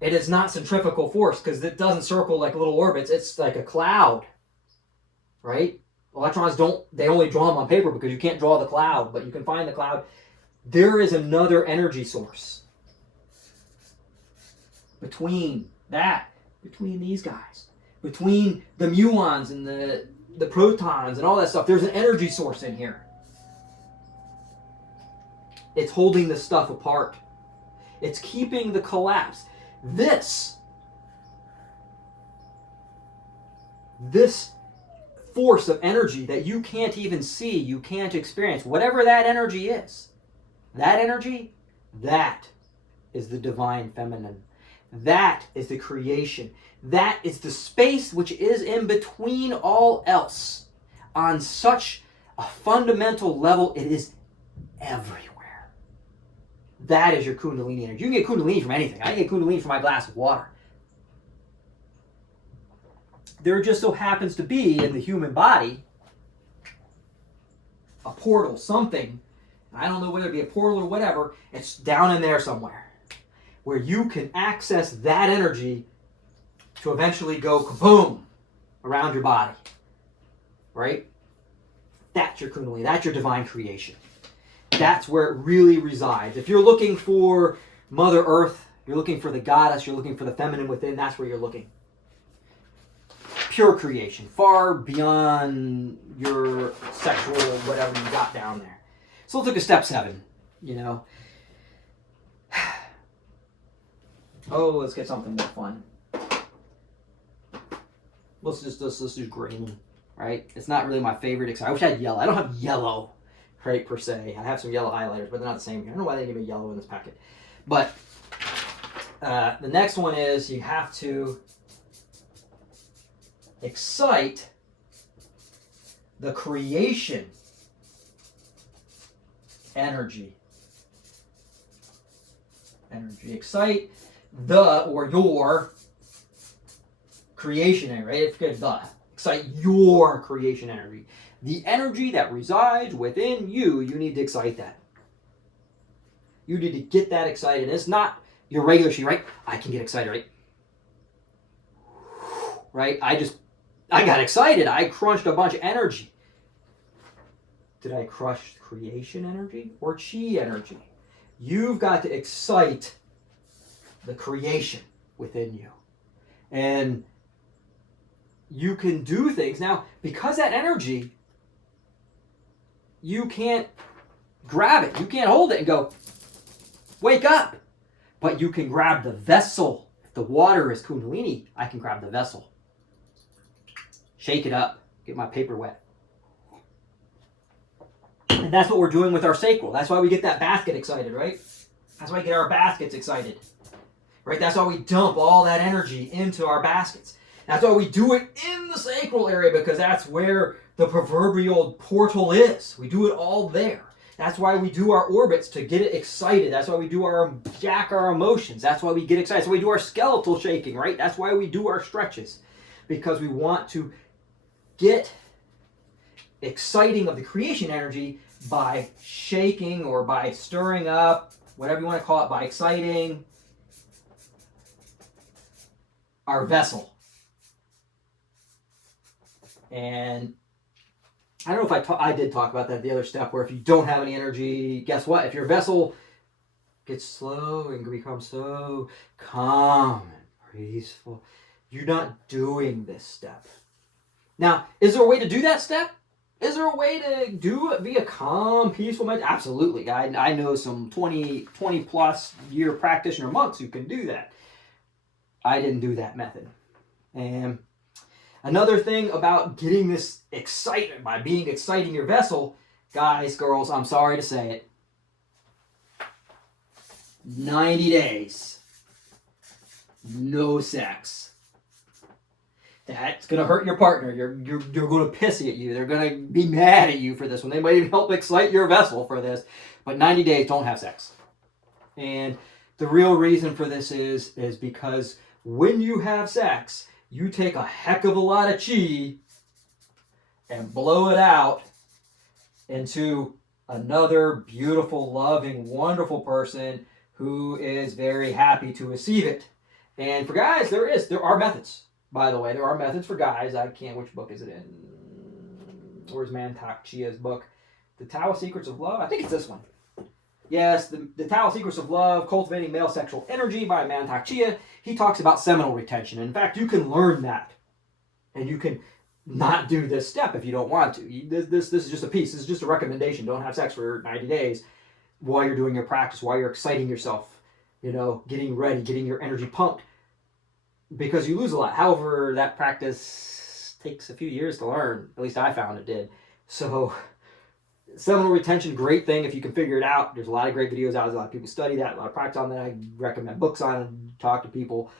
It is not centrifugal force, because it doesn't circle like little orbits. It's like a cloud, right? Electrons they only draw them on paper because you can't draw the cloud, but you can find the cloud. There is another energy source between these guys, between the muons and the protons and all that stuff. There's an energy source in here. It's holding this stuff apart. It's keeping the collapse. This force of energy that you can't even see, you can't experience, whatever that energy is, that is the divine feminine. That is the creation. That is the space which is in between all else. On such a fundamental level, it is everywhere. That is your Kundalini energy. You can get Kundalini from anything. I can get Kundalini from my glass of water. There just so happens to be in the human body a portal, something. I don't know whether it be a portal or whatever. It's down in there somewhere where you can access that energy to eventually go kaboom around your body. Right? That's your Kundalini. That's your divine creation. That's where it really resides. If you're looking for Mother Earth, you're looking for the goddess, you're looking for the feminine within, that's where you're looking. Pure creation, far beyond your sexual whatever you got down there. So let's look at step 7, Oh, let's get something more fun. Let's do green, right? It's not really my favorite. I wish I had yellow. I don't have yellow, right, per se. I have some yellow highlighters, but they're not the same. I don't know why they give me yellow in this packet. But the next one is you have to excite the creation energy. Excite the or your creation energy, right? Forget the. Excite your creation energy. The energy that resides within you, you need to excite that. You need to get that excited. It's not your regular sheet, right? I can get excited, right? Right? I got excited. I crunched a bunch of energy. Did I crush creation energy or chi energy? You've got to excite the creation within you. And you can do things. Now, because that energy, you can't grab it. You can't hold it and go, wake up. But you can grab the vessel. If the water is Kundalini, I can grab the vessel. Shake it up. Get my paper wet. And that's what we're doing with our sacral. That's why we get that basket excited, right? That's why we get our baskets excited. Right? That's why we dump all that energy into our baskets. That's why we do it in the sacral area, because that's where the proverbial portal is. We do it all there. That's why we do our orbits, to get it excited. That's why we do our emotions. That's why we get excited. So we do our skeletal shaking, right? That's why we do our stretches, because we want to get exciting of the creation energy by shaking or by stirring up, whatever you want to call it, by exciting our vessel. And I don't know if I did talk about that, the other step, where if you don't have any energy, guess what? If your vessel gets slow and becomes so calm and peaceful, you're not doing this step. Now, is there a way to do that step? Is there a way to be a calm, peaceful mind? Absolutely. I know some 20 plus year practitioner monks who can do that. I didn't do that method. And another thing about getting this excitement by exciting your vessel, guys, girls, I'm sorry to say it, 90 days, no sex. That's going to hurt your partner. You're going to pissy at you. They're going to be mad at you for this one. They might even help excite your vessel for this. But 90 days, don't have sex. And the real reason for this is because when you have sex, you take a heck of a lot of chi and blow it out into another beautiful, loving, wonderful person who is very happy to receive it. And for guys, there are methods. By the way, there are methods for guys. Which book is it in? Where's Mantak Chia's book? The Tao Secrets of Love? I think it's this one. Yes, the Tao Secrets of Love, Cultivating Male Sexual Energy by Mantak Chia. He talks about seminal retention. In fact, you can learn that. And you can not do this step if you don't want to. This is just a piece. This is just a recommendation. Don't have sex for 90 days while you're doing your practice, while you're exciting yourself, getting ready, getting your energy pumped. Because you lose a lot. However, that practice takes a few years to learn. At least I found it did. So, seminal retention, great thing if you can figure it out. There's a lot of great videos out. There's a lot of people study that, a lot of practice on that. I recommend books on it, talk to people.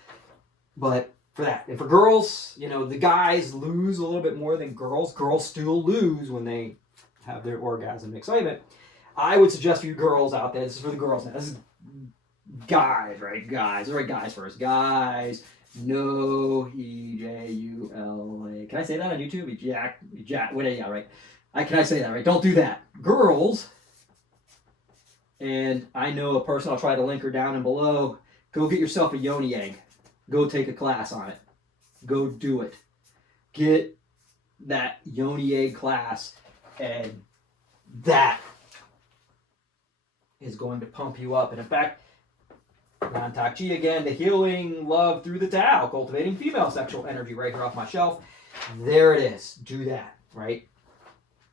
But for that. And for girls, the guys lose a little bit more than girls. Girls still lose when they have their orgasm and excitement. I would suggest for you girls out there, this is for the girls now. This is guys, right? Guys. Let's write guys first. Guys. No, E-J-U-L-A. Can I say that on YouTube? Jack. What? Yeah, right. can I say that, right? Don't do that. Girls, and I know a person, I'll try to link her down and below, go get yourself a yoni egg. Go take a class on it. Go do it. Get that yoni egg class, and that is going to pump you up. And in fact, non-tak chi again, the healing love through the Tao, cultivating female sexual energy right here off my shelf. There it is. Do that, right?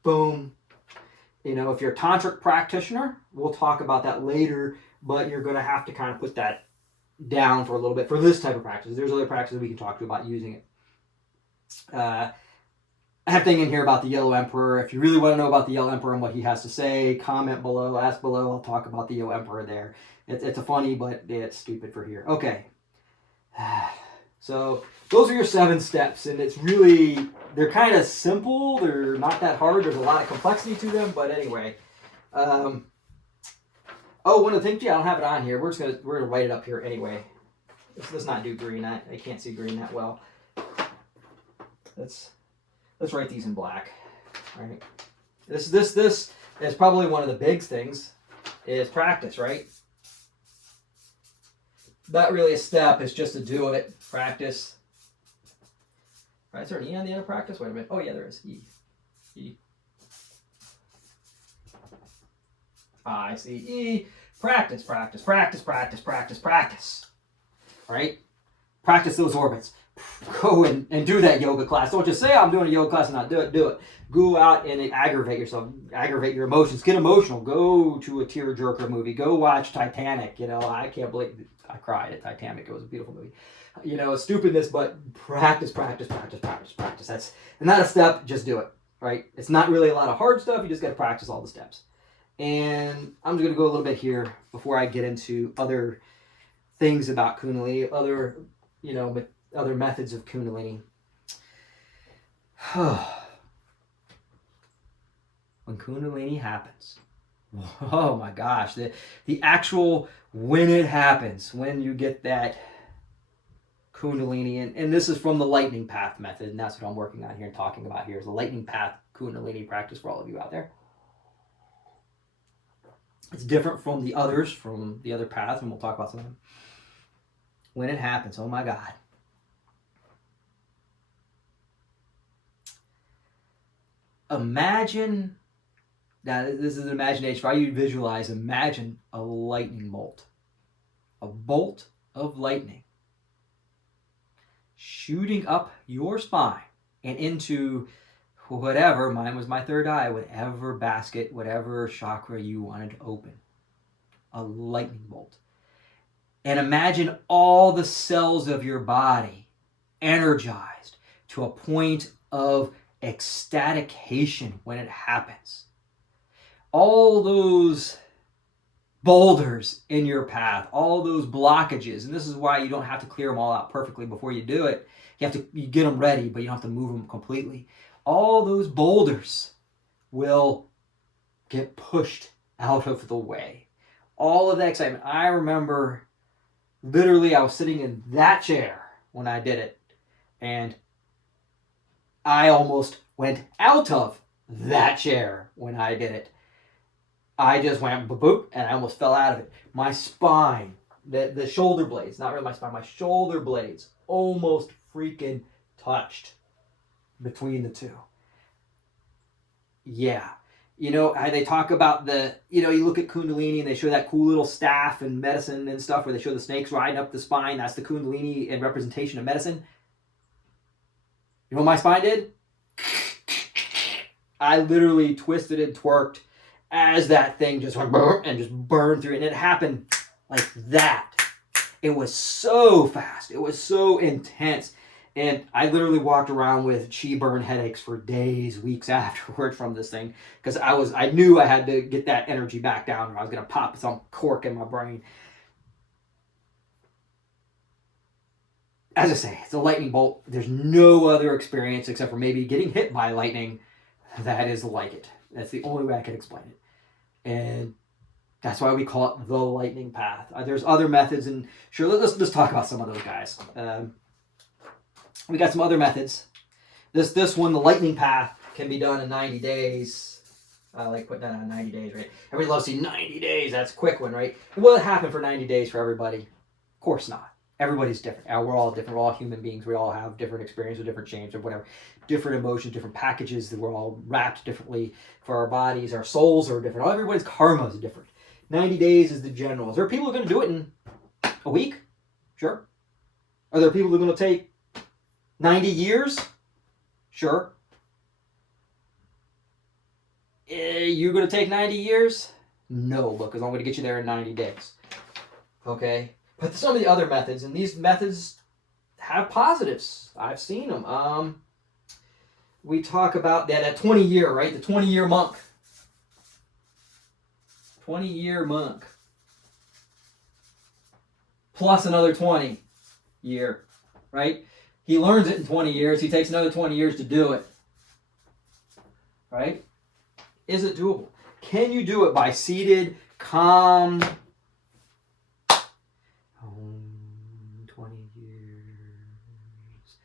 Boom. You know, if you're a tantric practitioner, we'll talk about that later, but you're going to have to kind of put that down for a little bit for this type of practice. There's other practices we can talk to about using it. I have a thing in here about the Yellow Emperor. If you really want to know about the Yellow Emperor and what he has to say, comment below, ask below. I'll talk about the Yellow Emperor there. It's a funny, but it's stupid for here. Okay. So those are your 7 steps, and it's really, they're kind of simple. They're not that hard. There's a lot of complexity to them, but anyway. Oh, one of the things, yeah, I don't have it on here. We're gonna write it up here anyway. Let's not do green. I can't see green that well. Let's write these in black. All right. This is probably one of the big things is practice, right? Not really a step. It's just to do it. Practice. Right? Is there an E on the end of practice? Wait a minute. Oh yeah, there is E. E. I see E. Practice, practice, practice, practice, practice, practice. Right? Practice those orbits. Go and do that yoga class. Don't just say, I'm doing a yoga class and not do it. Do it. Go out and aggravate yourself. Aggravate your emotions. Get emotional. Go to a tearjerker movie. Go watch Titanic. You know, I can't believe I cried at Titanic. It was a beautiful movie. You know, stupidness, but practice, practice, practice, practice, practice. That's not a step. Just do it. Right? It's not really a lot of hard stuff. You just got to practice all the steps. And I'm just going to go a little bit here before I get into other things about Kundalini, other methods of Kundalini. When Kundalini happens, oh my gosh, the actual, when it happens, when you get that Kundalini, and this is from the lightning path method, and that's what I'm working on here and talking about here is the lightning path Kundalini practice for all of you out there. It's different from the others, from the other paths, and we'll talk about some of them. When it happens, oh my God. Imagine, now this is an imagination, for you to visualize, imagine a lightning bolt. A bolt of lightning shooting up your spine and into whatever, mine was my third eye, whatever basket, whatever chakra you wanted to open. A lightning bolt. And imagine all the cells of your body energized to a point of ecstatication when it happens. All those boulders in your path, all those blockages, and this is why you don't have to clear them all out perfectly before you do it. You get them ready, but you don't have to move them completely. All those boulders will get pushed out of the way. All of that excitement. I remember literally I was sitting in that chair when I did it, and I almost went out of that chair when I did it. I just went boop, and I almost fell out of it. My spine, the shoulder blades, not really my spine, my shoulder blades almost freaking touched between the two. Yeah. You know, how they talk about you look at Kundalini and they show that cool little staff and medicine and stuff where they show the snakes riding up the spine. That's the Kundalini and representation of medicine. You know what my spine did? I literally twisted and twerked as that thing just went and just burned through. And it happened like that. It was so fast. It was so intense. And I literally walked around with chi burn headaches for days, weeks afterward from this thing. Because I knew I had to get that energy back down or I was going to pop some cork in my brain. As I say, it's a lightning bolt. There's no other experience except for maybe getting hit by lightning that is like it. That's the only way I can explain it. And that's why we call it the lightning path. There's other methods, and sure, let's talk about some of those guys. We got some other methods. This one, the lightning path, can be done in 90 days. I like putting that on 90 days, right? Everybody loves to see 90 days. That's a quick one, right? Will it happen for 90 days for everybody? Of course not. Everybody's different. We're all different. We're all human beings. We all have different experiences, different changes, or whatever. Different emotions, different packages that we're all wrapped differently for our bodies. Our souls are different. Everybody's karma is different. 90 days is the general. Is there people who are going to do it in a week? Sure. Are there people who are going to take 90 years? Sure. You're going to take 90 years? No, because I'm going to get you there in 90 days. Okay? But some of the other methods, and these methods have positives. I've seen them. We talk about that 20-year, right? The 20-year monk. 20-year monk. Plus another 20 year, right? He learns it in 20 years. He takes another 20 years to do it. Right? Is it doable? Can you do it by seated, calm, 20 years,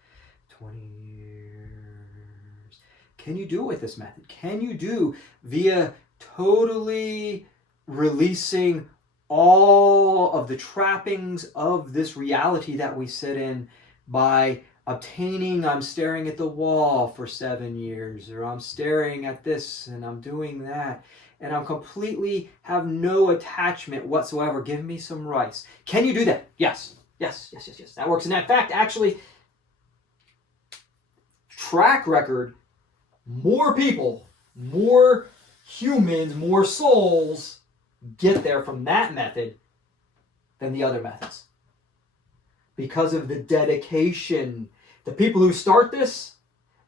20 years. Can you do it with this method? Can you do via totally releasing all of the trappings of this reality that we sit in by obtaining, I'm staring at the wall for 7 years, or I'm staring at this and I'm doing that, and I'm completely have no attachment whatsoever. Give me some rice. Can you do that? Yes. Yes. That works. And in fact, actually, track record, more people, more humans, more souls get there from that method than the other methods. Because of the dedication. The people who start this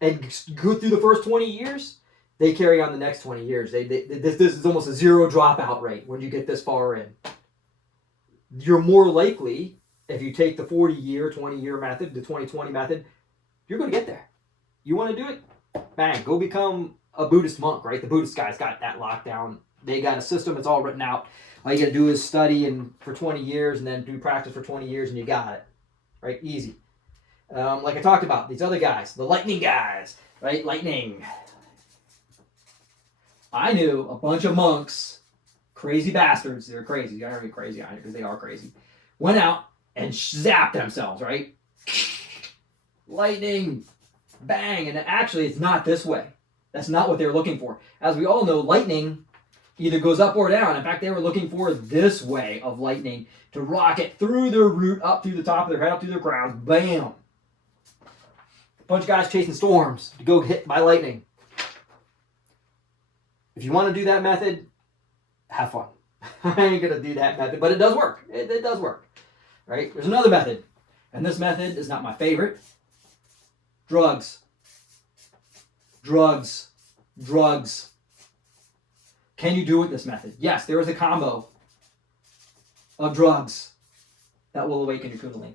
and go through the first 20 years, they carry on the next 20 years. This is almost a zero dropout rate when you get this far in. You're more likely, if you take the 40-year, 20-year method, the 20-20 method, you're going to get there. You want to do it? Bang, go become a Buddhist monk, right? The Buddhist guys got that locked down. They got a system, it's all written out. All you got to do is study for 20 years and then do practice for 20 years and you got it. Right? Easy. Like I talked about, these other guys, the lightning guys, right? Lightning. I knew a bunch of monks, crazy bastards, they're crazy, you gotta be crazy on it because they are crazy, went out and zapped themselves, right? Lightning, bang, and actually it's not this way. That's not what they're looking for. As we all know, lightning either goes up or down. In fact, they were looking for this way of lightning to rocket through their root, up through the top of their head, up through their crowns, bam. A bunch of guys chasing storms to go hit by lightning. If you want to do that method, have fun. I ain't going to do that method, but it does work. It does work. Right? There's another method, and this method is not my favorite. Drugs. Drugs. Drugs. Can you do it this method? Yes, there is a combo of drugs that will awaken your Kundalini.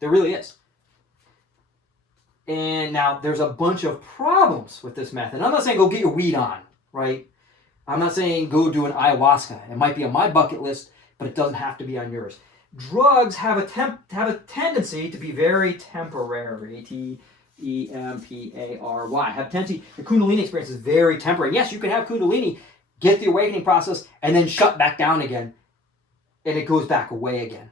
There really is. And now there's a bunch of problems with this method. I'm not saying go get your weed on, right? I'm not saying go do an ayahuasca. It might be on my bucket list, but it doesn't have to be on yours. Drugs have a tendency to be very temporary. T-E-M-P-A-R-Y. Have tendency. The Kundalini experience is very temporary. Yes, you can have Kundalini, get the awakening process, and then shut back down again. And it goes back away again.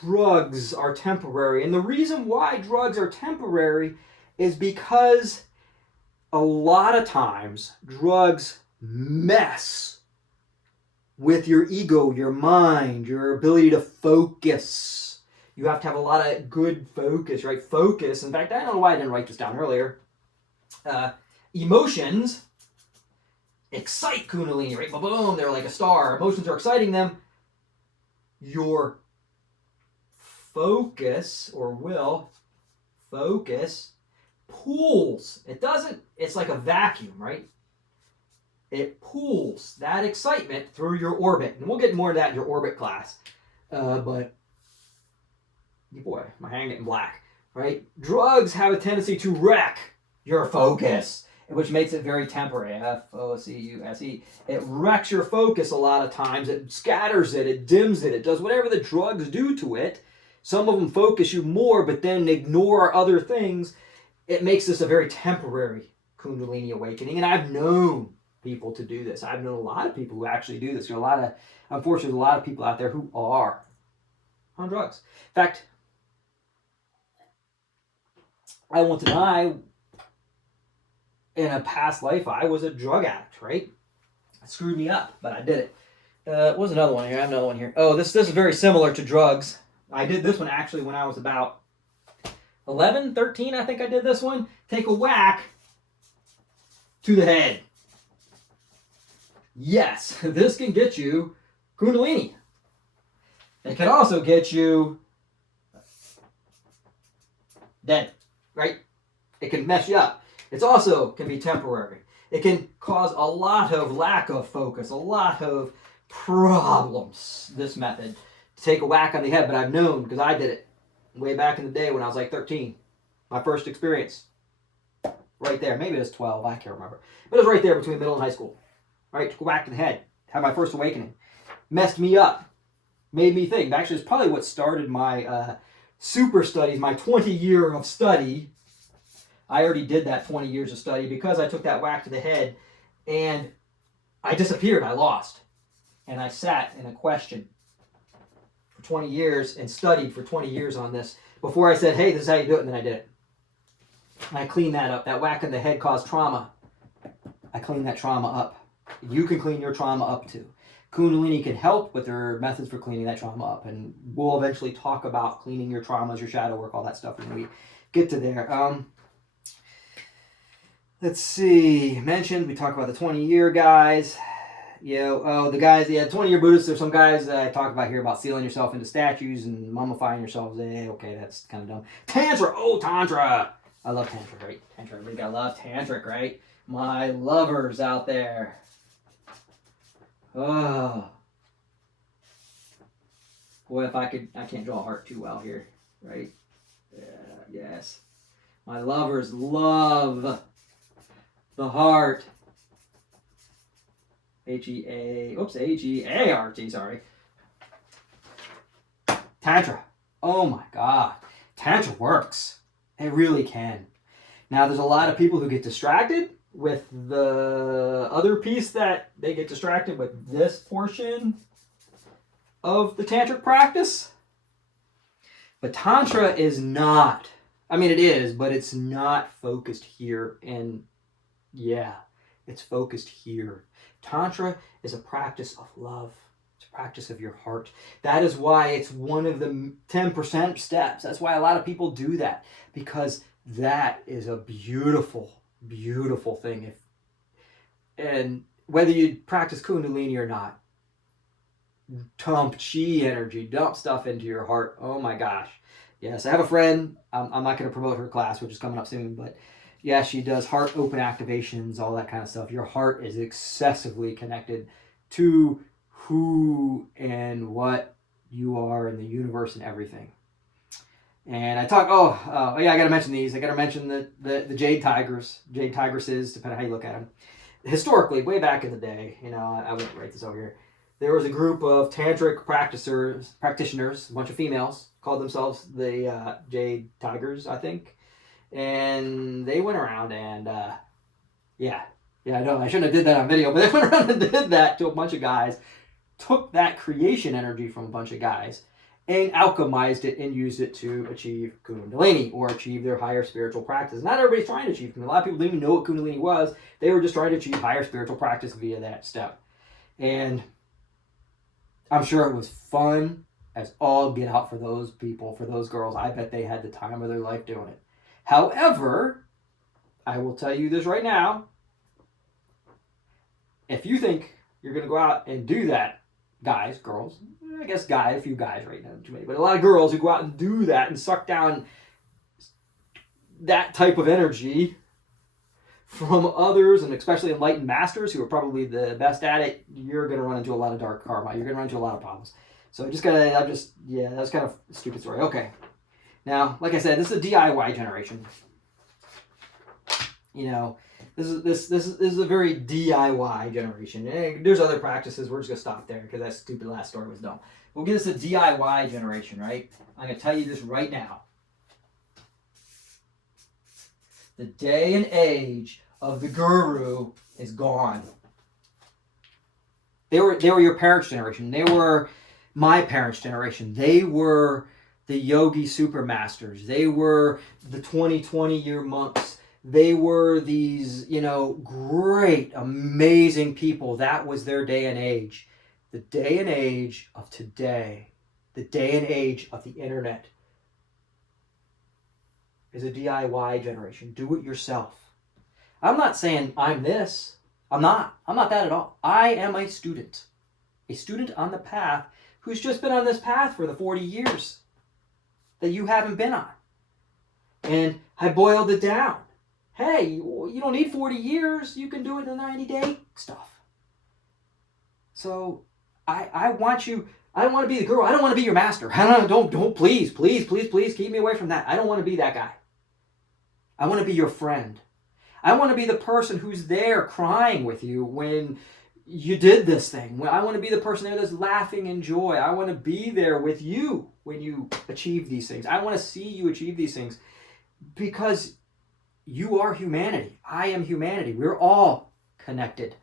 Drugs are temporary. And the reason why drugs are temporary is because a lot of times drugs mess with your ego, your mind, your ability to focus. You have to have a lot of good focus, right? Focus. In fact, I don't know why I didn't write this down earlier. Emotions excite Kundalini, right? Boom, they're like a star. Emotions are exciting them. Your focus or will focus pulls. It doesn't, it's like a vacuum, right? It pulls that excitement through your orbit. And we'll get more of that in your orbit class. But, boy, my hand getting black, right? Drugs have a tendency to wreck your focus, which makes it very temporary. F-O-C-U-S-E. It wrecks your focus a lot of times. It scatters it. It dims it. It does whatever the drugs do to it. Some of them focus you more, but then ignore other things. it makes this a very temporary Kundalini awakening. And I've known people to do this. I've known a lot of people who actually do this. There's unfortunately, a lot of people out there who are on drugs. In fact, I won't deny, in a past life, I was a drug addict, right? It screwed me up, but I did it. What's another one here? I have another one here. Oh, this is very similar to drugs. I did this one actually when I was about 11, 13, I think I did this one. Take a whack to the head. Yes, this can get you Kundalini. It can also get you dead, right? It can mess you up. It also can be temporary. It can cause a lot of lack of focus, a lot of problems, this method. To take a whack on the head, but I've known, because I did it way back in the day when I was like 13. My first experience. Right there. Maybe it was 12. I can't remember. But it was right there between middle and high school. Right? Took a whack to the head. Had my first awakening. Messed me up. Made me think. Actually, it's probably what started my super studies, my 20 year of study. I already did that 20 years of study because I took that whack to the head and I disappeared. I lost. And I sat in a question for 20 years and studied for 20 years on this before I said, hey, this is how you do it, and then I did it. And I cleaned that up. That whack in the head caused trauma. I cleaned that trauma up. You can clean your trauma up too. Kundalini can help with their methods for cleaning that trauma up, and we'll eventually talk about cleaning your traumas, your shadow work, all that stuff when we get to there. Let's see. Mentioned, we talk about the 20-year guys. The guys, 20-year Buddhists. There's some guys that I talk about here about sealing yourself into statues and mummifying yourselves. Okay, that's kind of dumb. Tantra. Oh, Tantra. I love Tantra, right? Tantra. Everybody gotta love Tantric, right? My lovers out there. Oh. Boy, if I can't draw a heart too well here, right? Yeah, yes. My lovers love the heart. H-E-A-R-T, sorry. Tantra. Oh my God. Tantra works. It really can. Now, there's a lot of people who get distracted with the other piece, that they get distracted with this portion of the tantric practice. But Tantra is not. I mean, it is, but it's not focused here. And yeah, it's focused here. Tantra is a practice of love. It's a practice of your heart. That is why it's one of the 10% steps. That's why a lot of people do that, because that is a beautiful, beautiful thing. And whether you practice Kundalini or not, dump chi energy, dump stuff into your heart. Oh my gosh. Yes, I have a friend. I'm not going to promote her class, which is coming up soon, but yeah, she does heart open activations, all that kind of stuff. Your heart is excessively connected to who and what you are in the universe and everything. And I talk, I got to mention these. I got to mention the jade tigresses, depending on how you look at them. Historically, way back in the day, I won't write this over here. There was a group of tantric practitioners, a bunch of females, called themselves the Jade Tigers, I think. And they went around and, I know, I shouldn't have did that on video, but they went around and did that to a bunch of guys, took that creation energy from a bunch of guys, and alchemized it and used it to achieve Kundalini or achieve their higher spiritual practice. Not everybody's trying to achieve Kundalini. A lot of people didn't even know what Kundalini was. They were just trying to achieve higher spiritual practice via that step. And I'm sure it was fun as all get out for those people, for those girls. I bet they had the time of their life doing it. However, I will tell you this right now. If you think you're going to go out and do that, guys, girls, I guess a few guys right now, too many, but a lot of girls who go out and do that and suck down that type of energy from others, and especially enlightened masters who are probably the best at it, you're going to run into a lot of dark karma. You're going to run into a lot of problems. So that's kind of a stupid story. Okay. Now, like I said, this is a DIY generation. This is a very DIY generation. And there's other practices. We're just gonna stop there because that stupid last story was dumb. We'll give this a DIY generation, right? I'm gonna tell you this right now. The day and age of the guru is gone. They were your parents' generation. They were my parents' generation. They were the yogi supermasters. They were the 20-year monks. They were these, great, amazing people. That was their day and age. The day and age of today, the day and age of the internet, is a DIY generation. Do it yourself. I'm not saying I'm this. I'm not that at all. I am a student on the path who's just been on this path for the 40 years that you haven't been on. And I boiled it down. Hey, you don't need 40 years. You can do it in the 90-day stuff. So I want to be the guru. I don't want to be your master. Don't please keep me away from that. I don't want to be that guy. I want to be your friend. I want to be the person who's there crying with you when you did this thing. I want to be the person there that's laughing in joy. I want to be there with you when you achieve these things. I want to see you achieve these things because you are humanity. I am humanity. We're all connected.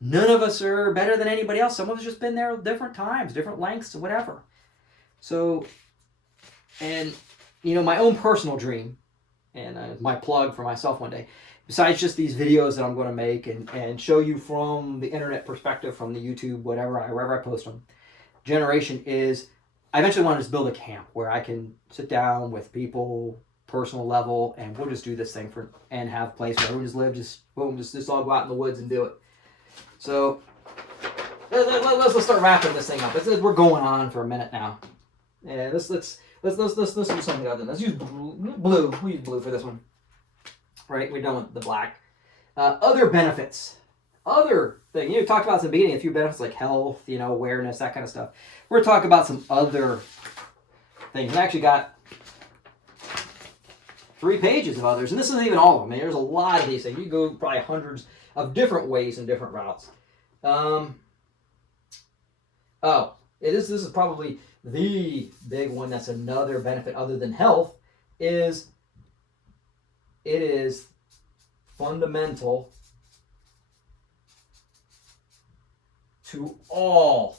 None of us are better than anybody else. Some of us just been there at different times, different lengths, whatever. So, and, my own personal dream, and my plug for myself one day, besides just these videos that I'm going to make and show you from the internet perspective, from the YouTube, wherever I post them, generation is, I eventually want to just build a camp where I can sit down with people, personal level, and we'll just do this thing and have a place where everyone just live, just all go out in the woods and do it. So let's start wrapping this thing up. We're going on for a minute now. Yeah, let's do something other than let's use blue. We'll use blue for this one. Right, we're done with the black. Other benefits. Other thing. You talked about at the beginning a few benefits like health, awareness, that kind of stuff. We're going to talk about some other things. I actually got 3 pages of others, and this isn't even all of them. There's a lot of these things. You go probably hundreds of different ways and different routes. This is probably the big one. That's another benefit other than health. It is fundamental to all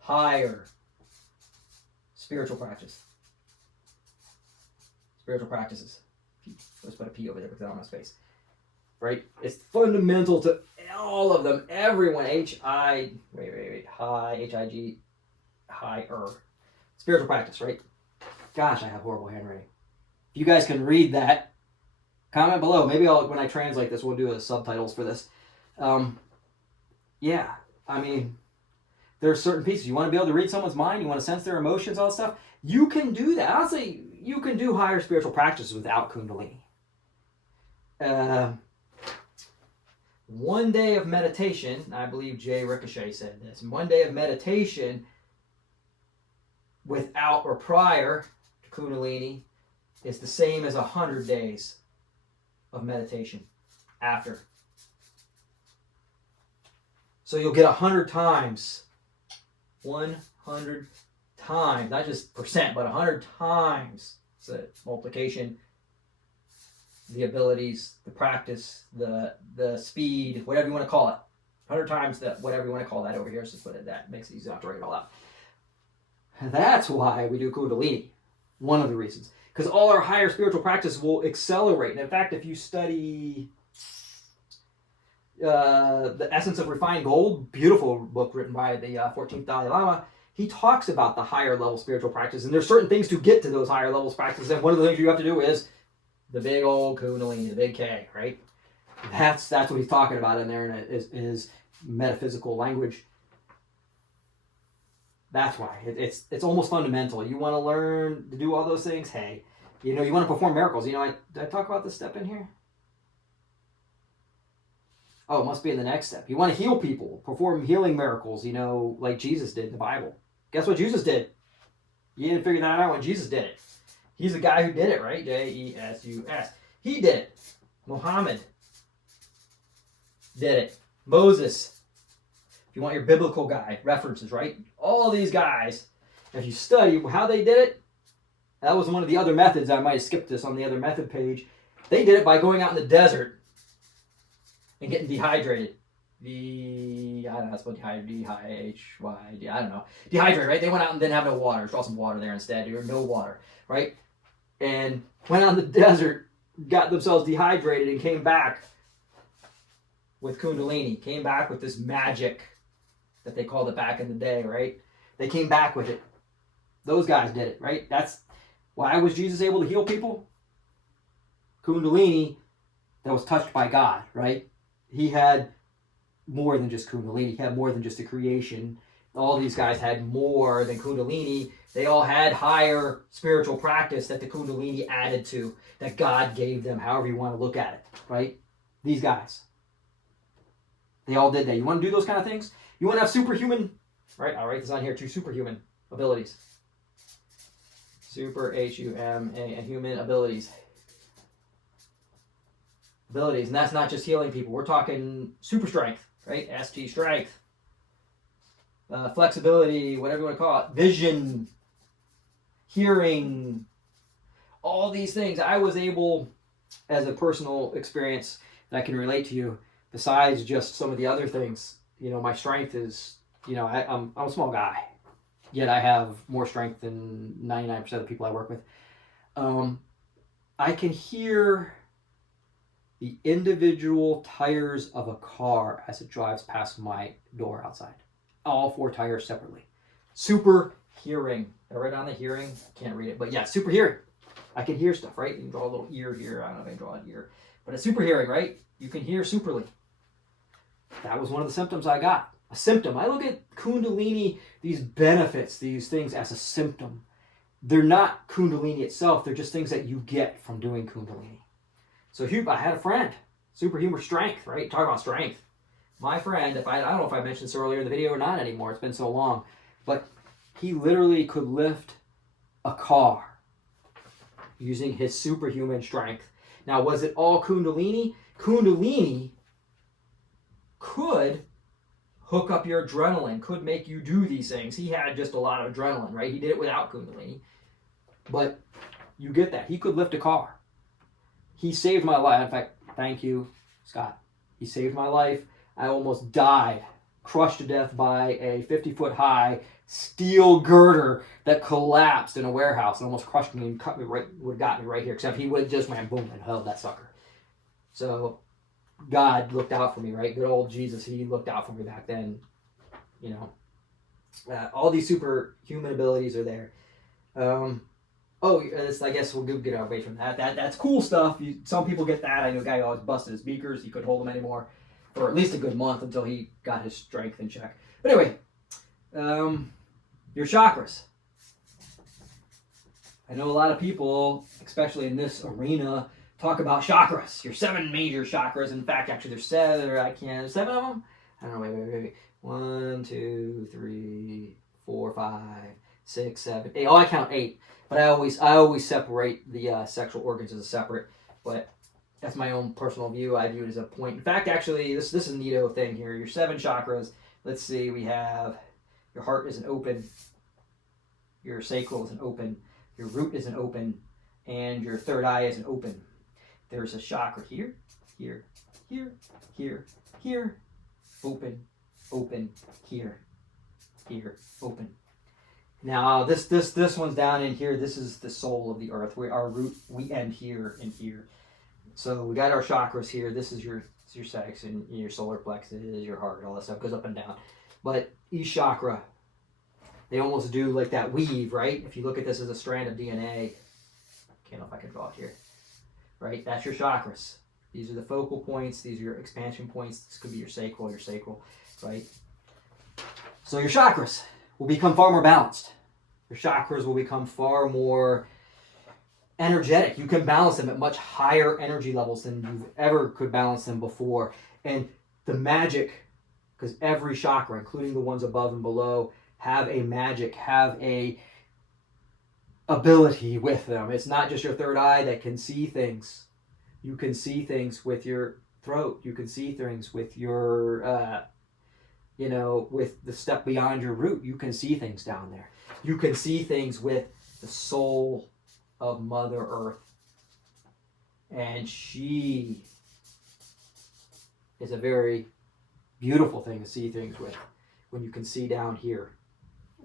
higher spiritual practices. Let's put a P over there because I don't have space. Right? It's fundamental to all of them. Everyone. High, H-I-G, higher. Spiritual practice, right? Gosh, I have horrible handwriting. If you guys can read that, comment below. Maybe when I translate this, we'll do subtitles for this. There's certain pieces. You want to be able to read someone's mind. You want to sense their emotions, all that stuff. You can do that. Honestly, you can do higher spiritual practices without Kundalini. 1 day of meditation, I believe Jay Ricochet said this, 1 day of meditation without or prior to Kundalini is the same as 100 days of meditation after. So you'll get 100 times, 100 times, not just percent, but 100 times the multiplication, the abilities, the practice, the speed, whatever you want to call it. 100 times whatever you want to call that over here. So put it that. Makes it easy not to write it all out. That's why we do Kundalini. One of the reasons. Because all our higher spiritual practice will accelerate. And in fact, if you study The Essence of Refined Gold, beautiful book written by the 14th Dalai Lama, he talks about the higher level spiritual practice. And there's certain things to get to those higher levels practices. And one of the things you have to do is the big old Kundalini, the big K, right? That's what he's talking about in there, and is metaphysical language. That's why it's almost fundamental. You want to learn to do all those things. Hey, you want to perform miracles. Did I talk about this step in here? Oh, it must be in the next step. You want to heal people, perform healing miracles. Like Jesus did in the Bible. Guess what Jesus did? You didn't figure that out when Jesus did it. He's the guy who did it, right? Jesus. He did it. Muhammad did it. Moses. If you want your biblical guy, references, right? All these guys, if you study how they did it, that was one of the other methods. I might have skipped this on the other method page. They did it by going out in the desert and getting dehydrated. I don't know, that's what dehydrated, I don't know. Dehydrated, right? They went out and didn't have no water. Draw some water there instead. There was no water, right? And went out in the desert, got themselves dehydrated, and came back with Kundalini. Came back with this magic that they called it back in the day, right? They came back with it. Those guys did it, right? That's why was Jesus able to heal people? Kundalini that was touched by God, right? He had more than just Kundalini. He had more than just a creation. All these guys had more than Kundalini. They all had higher spiritual practice that the Kundalini added to, that God gave them, however you want to look at it, right? These guys. They all did that. You want to do those kind of things? You want to have superhuman, right? I'll write this on here too, superhuman abilities. Super, H-U-M-A, and human abilities. Abilities, and that's not just healing people. We're talking super strength, right? ST strength. Flexibility, whatever you want to call it. Vision. Hearing. All these things. I was able, as a personal experience that I can relate to you, besides just some of the other things, my strength is, I'm a small guy, yet I have more strength than 99% of the people I work with. I can hear the individual tires of a car as it drives past my door outside. All 4 tires separately. Super hearing. I write on the hearing. Can't read it, but yeah, super hearing. I can hear stuff, right? You can draw a little ear here. I don't know if I can draw an ear, but it's super hearing, right? You can hear superly. That was one of the symptoms I got. A symptom. I look at Kundalini, these benefits, these things as a symptom. They're not Kundalini itself. They're just things that you get from doing Kundalini. So I had a friend, superhuman strength, right? Talk about strength. My friend, I don't know if I mentioned this earlier in the video or not anymore. It's been so long. But he literally could lift a car using his superhuman strength. Now, was it all Kundalini? Kundalini could hook up your adrenaline, could make you do these things. He had just a lot of adrenaline, right? He did it without Kundalini. But you get that. He could lift a car. He saved my life. In fact, thank you, Scott. He saved my life. I almost died, crushed to death by a 50-foot high steel girder that collapsed in a warehouse and almost crushed me and cut me right, would have got me right here, except he would just went boom and held that sucker. So God looked out for me, right? Good old Jesus, he looked out for me back then. All these superhuman abilities are there. I guess we'll get away from that. That's cool stuff. Some people get that. I know a guy who always busted his beakers. He couldn't hold them anymore for at least a good month until he got his strength in check. But anyway, your chakras. I know a lot of people, especially in this arena, talk about chakras. Your 7 major chakras. In fact, actually, there's 7. There's 7 of them. I don't know. Wait. 1, 2, 3, 4, 5, 6, 7, 8. Oh, I count 8. But I always separate the sexual organs as a separate. But that's my own personal view. I view it as a point. In fact, actually, this is a neato thing here. Your 7 chakras. Let's see. We have your heart is an open. Your sacral is an open. Your root is an open. And your third eye is an open. There's a chakra here, here, here, here, here. Open, open, here, here, open. Now this one's down in here. This is the soul of the earth. Our root, we end here and here. So we got our chakras here. This is your sex and your solar plexus, your heart, all that stuff goes up and down. But each chakra, they almost do like that weave, right? If you look at this as a strand of DNA, can't know if I can draw it here, right? That's your chakras. These are the focal points. These are your expansion points. This could be your sacral, right? So your chakras will become far more balanced. Your chakras will become far more energetic. You can balance them at much higher energy levels than you've ever could balance them before. And the magic, because every chakra, including the ones above and below, have a magic, have a ability with them. It's not just your third eye that can see things. You can see things with your throat. You can see things with your with the step beyond your root. You can see things down there. You can see things with the soul of Mother Earth. And she is a very beautiful thing to see things with, when you can see down here,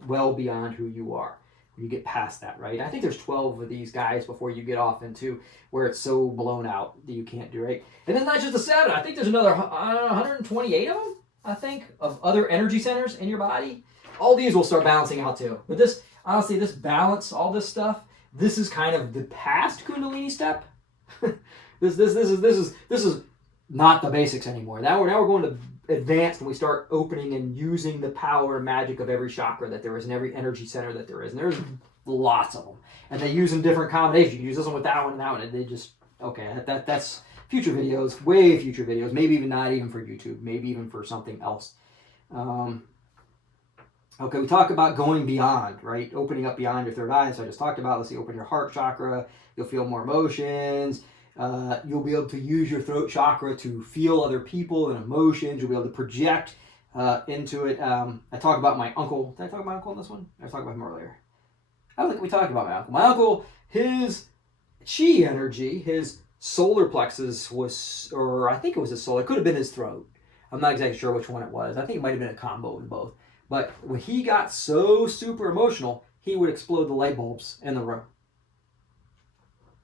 well beyond who you are. When you get past that, right? I think there's 12 of these guys before you get off into where it's so blown out that you can't do, right? And then that's just the 7. I think there's another 128 of them, I think, of other energy centers in your body. All these will start balancing out too. But this, honestly, this balance, all this stuff, this is kind of the past Kundalini step. This is not the basics anymore. Now we're going to advanced, and we start opening and using the power and magic of every chakra that there is and every energy center that there is. And there's lots of them. And they use in different combinations. You use this one with that one and that one. And they just, okay, that's future videos, way future videos. Maybe even not even for YouTube. Maybe even for something else. Okay, we talk about going beyond, right? Opening up beyond your third eye. So I just talked about, let's see, open your heart chakra. You'll feel more emotions. You'll be able to use your throat chakra to feel other people and emotions. You'll be able to project into it. I talk about my uncle. Did I talk about my uncle in this one? I was talking about him earlier. I don't think we talked about my uncle. My uncle, his chi energy, his solar plexus was, or I think it was his solar. It could have been his throat. I'm not exactly sure which one it was. I think it might have been a combo of both. But when he got so super emotional, he would explode the light bulbs in the room.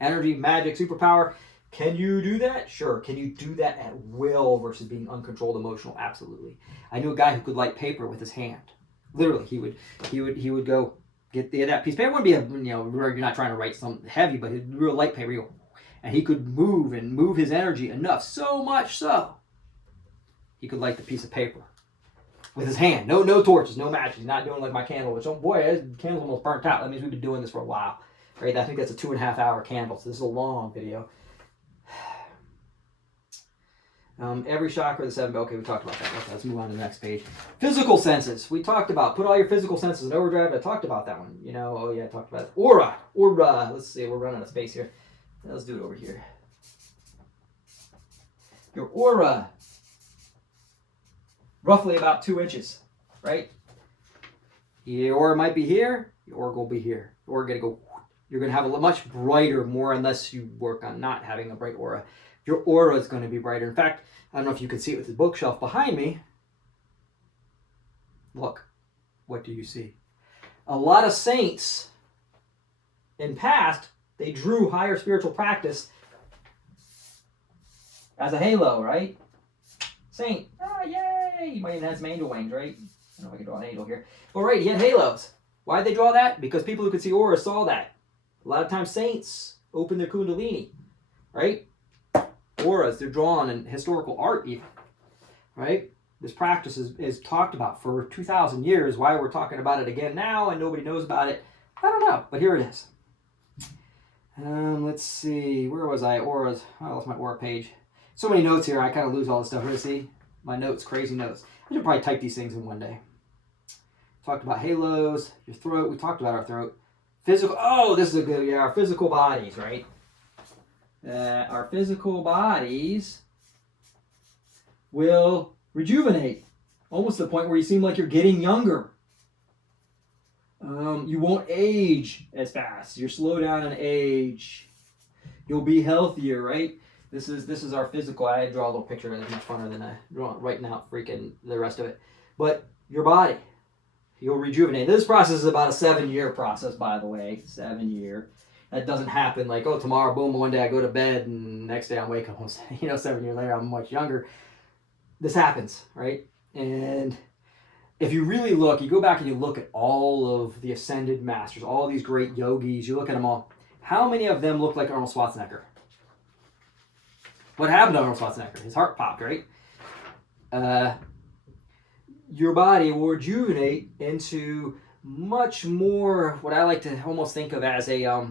Energy, magic, superpower. Can you do that? Sure. Can you do that at will versus being uncontrolled emotional? Absolutely. I knew a guy who could light paper with his hand. Literally, he would go get that piece of paper. It wouldn't be you're not trying to write something heavy, but real light paper. And he could move his energy enough, so much so he could light the piece of paper with his hand. No torches, no matches. He's not doing like my candle, which, oh boy, his candle's almost burnt out. That means we've been doing this for a while. Right? I think that's a 2.5 hour candle, so this is a long video. Every chakra, the 7. Okay, we talked about that. Okay, let's move on to the next page. Physical senses. We talked about put all your physical senses in overdrive. I talked about that one. I talked about it. Aura. Let's see, we're running out of space here. Let's do it over here. Your aura, roughly about 2 inches, right? Your aura might be here. Your aura will be here. Your aura gonna go. You're going to have a much brighter, more unless you work on not having a bright aura. Your aura is going to be brighter. In fact, I don't know if you can see it with the bookshelf behind me. Look, what do you see? A lot of saints in past, they drew higher spiritual practice as a halo, right? Saint, yay! You might even have some angel wings, right? I don't know if I can draw an angel here. But right, he had halos. Why did they draw that? Because people who could see aura saw that. A lot of times saints open their Kundalini, right? Auras, they're drawn in historical art even, right? This practice is talked about for 2,000 years. Why we're talking about it again now and nobody knows about it, I don't know, but here it is. Let's see, where was I? Auras, I lost my aura page. So many notes here, I kind of lose all this stuff. Let's see, my notes, crazy notes. I should probably type these things in one day. Talked about halos, your throat, we talked about our throat. Physical, this is a good, our physical bodies, right? Our physical bodies will rejuvenate, almost to the point where you seem like you're getting younger. You won't age as fast. You'll slow down in age. You'll be healthier, right? This is our physical. I draw a little picture that's much funner than writing out freaking the rest of it. But your body, you'll rejuvenate. This process is about a 7-year process, by the way. 7-year. That doesn't happen like, tomorrow, boom, one day I go to bed and next day I wake up, 7 years later I'm much younger. This happens, right? And if you really look, you go back and you look at all of the ascended masters, all these great yogis, you look at them all. How many of them look like Arnold Schwarzenegger? What happened to Arnold Schwarzenegger? His heart popped, right? Your body will rejuvenate into much more what I like to almost think of as a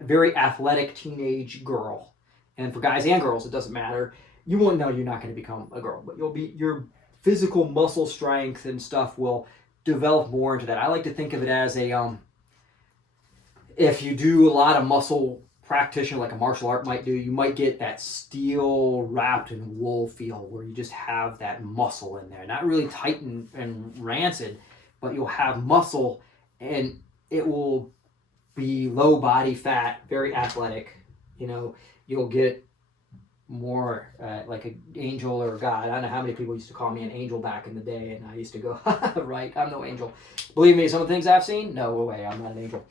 very athletic teenage girl. And for guys and girls, it doesn't matter. You won't know you're not going to become a girl, but your physical muscle strength and stuff will develop more into that. I like to think of it as if you do a lot of muscle practitioner like a martial art might do, you might get that steel wrapped in wool feel where you just have that muscle in there. Not really tight and rancid, but you'll have muscle and it will be low body fat, very athletic. you'll get more like an angel or a god. I don't know how many people used to call me an angel back in the day, and I used to go, right, I'm no angel. Believe me, some of the things I've seen, no way, I'm not an angel.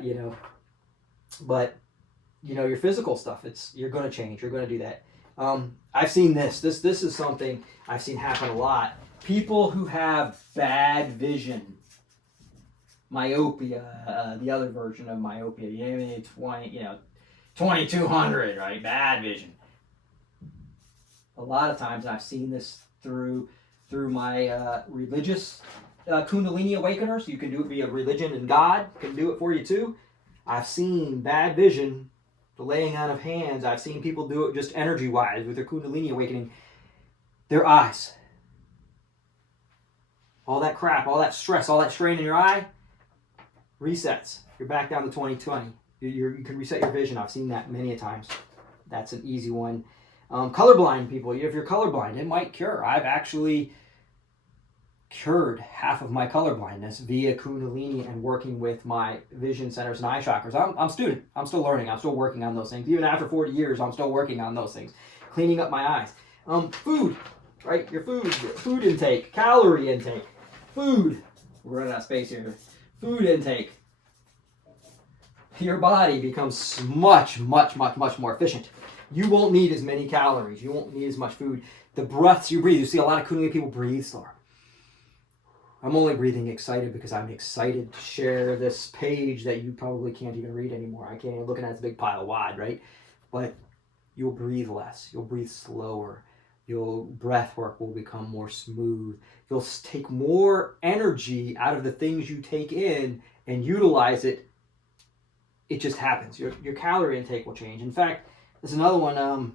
You know, but you know, your physical stuff, you're going to change. You're going to do that. I've seen this is something I've seen happen a lot. People who have bad vision, myopia, the other version of myopia, 2200, right? Bad vision. A lot of times I've seen this through my religious Kundalini Awakeners. You can do it via religion, and God can do it for you too. I've seen bad vision, the laying on of hands. I've seen people do it just energy-wise with their Kundalini Awakening. Their eyes. All that crap, all that stress, all that strain in your eye, resets. You're back down to 20/20. You can reset your vision. I've seen that many a times. That's an easy one. Colorblind people, if you're colorblind, it might cure. I've actually cured half of my colorblindness via Kundalini and working with my vision centers and eye chakras. I'm a student. I'm still learning. I'm still working on those things. Even after 40 years, I'm still working on those things. Cleaning up my eyes. Food, right? Your food intake, calorie intake, food. We're running out of space here. Food intake. Your body becomes much, much, much, much more efficient. You won't need as many calories. You won't need as much food. The breaths you breathe. You see a lot of Kundalini people breathe slower. I'm only breathing excited because I'm excited to share this page that you probably can't even read anymore. I can't even looking at this big pile of wad, right? But you'll breathe less. You'll breathe slower. Your breath work will become more smooth. You'll take more energy out of the things you take in and utilize it. It just happens. Your calorie intake will change. In fact, there's another one.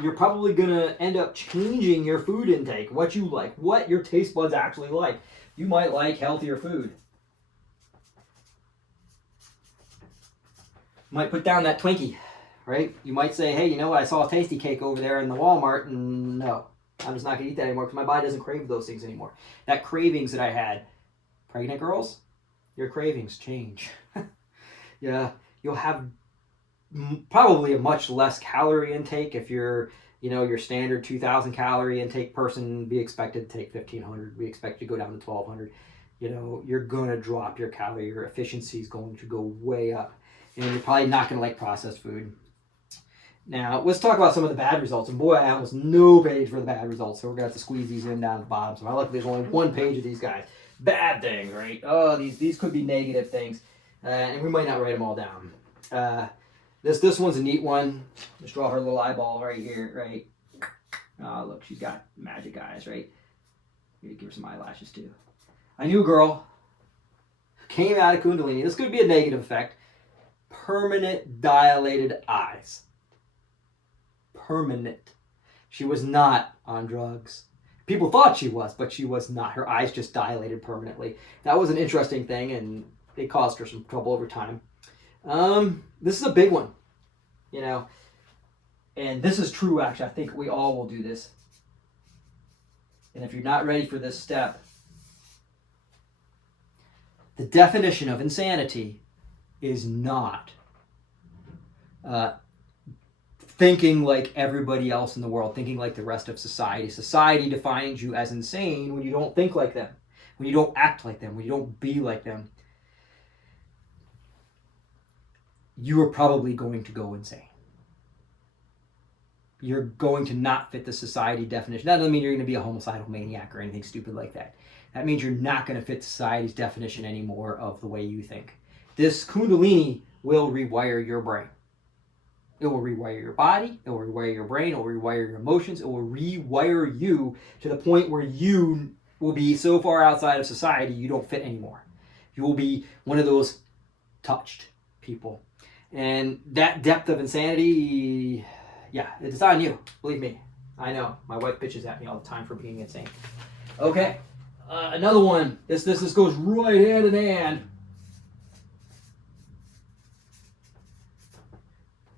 You're probably going to end up changing your food intake, what you like, what your taste buds actually like. You might like healthier food. You might put down that Twinkie, right? You might say, hey, you know what? I saw a tasty cake over there in the Walmart, and no, I'm just not going to eat that anymore because my body doesn't crave those things anymore. That cravings that I had. Pregnant girls, your cravings change. Yeah, you'll have probably a much less calorie intake. If you're, your standard 2,000 calorie intake person, be expected to take 1,500. We expect you to go down to 1,200. You're going to drop your calorie. Your efficiency is going to go way up. And you're probably not going to like processed food. Now, let's talk about some of the bad results. And boy, I almost no page for the bad results. So we're going to have to squeeze these in down at the bottom. So I luckily there's only one page of these guys. Bad things, right? Oh, these could be negative things. And we might not write them all down. This one's a neat one. Just draw her little eyeball right here, right? Oh, look, she's got magic eyes, right? Maybe give her some eyelashes too. I knew a girl who came out of Kundalini. This could be a negative effect. Permanent dilated eyes. Permanent. She was not on drugs. People thought she was, but she was not. Her eyes just dilated permanently. That was an interesting thing, and it caused her some trouble over time. This is a big one, and this is true, actually. I think we all will do this. And if you're not ready for this step, the definition of insanity is not thinking like everybody else in the world, thinking like the rest of society. Society defines you as insane when you don't think like them, when you don't act like them, when you don't be like them. You are probably going to go insane. You're going to not fit the society definition. That doesn't mean you're going to be a homicidal maniac or anything stupid like that. That means you're not going to fit society's definition anymore of the way you think. This Kundalini will rewire your brain. It will rewire your body. It will rewire your brain. It will rewire your emotions. It will rewire you to the point where you will be so far outside of society you don't fit anymore. You will be one of those touched people. And that depth of insanity, yeah, it's on you. Believe me. I know. My wife bitches at me all the time for being insane. Okay. Another one. This goes right hand in hand.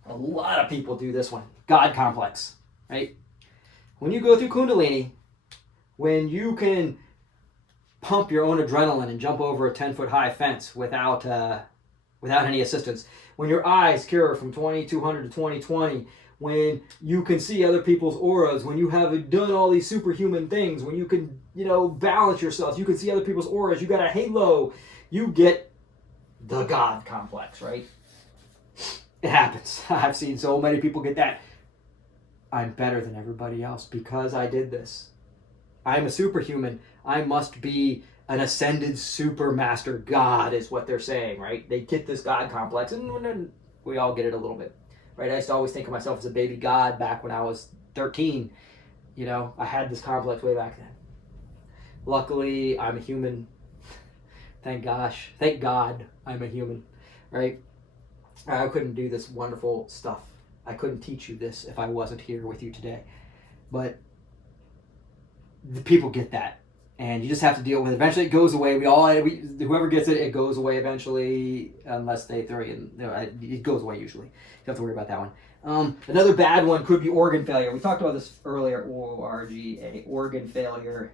A lot of people do this one. God complex, right? When you go through Kundalini, when you can pump your own adrenaline and jump over a 10-foot high fence without without any assistance. When your eyes cure from 2200 to 2020, when you can see other people's auras, when you have done all these superhuman things, when you can, balance yourself, you can see other people's auras, you got a halo, you get the God complex, right? It happens. I've seen so many people get that. I'm better than everybody else because I did this. I'm a superhuman. I must be an ascended super master God is what they're saying, right? They get this God complex, and we all get it a little bit, right? I used to always think of myself as a baby God back when I was 13. I had this complex way back then. Luckily, I'm a human. Thank God I'm a human, right? I couldn't do this wonderful stuff. I couldn't teach you this if I wasn't here with you today. But the people get that. And you just have to deal with it. Eventually it goes away. Whoever gets it, it goes away eventually, unless they throw you in. It goes away usually. You don't have to worry about that one. Another bad one could be organ failure. We talked about this earlier, organ failure.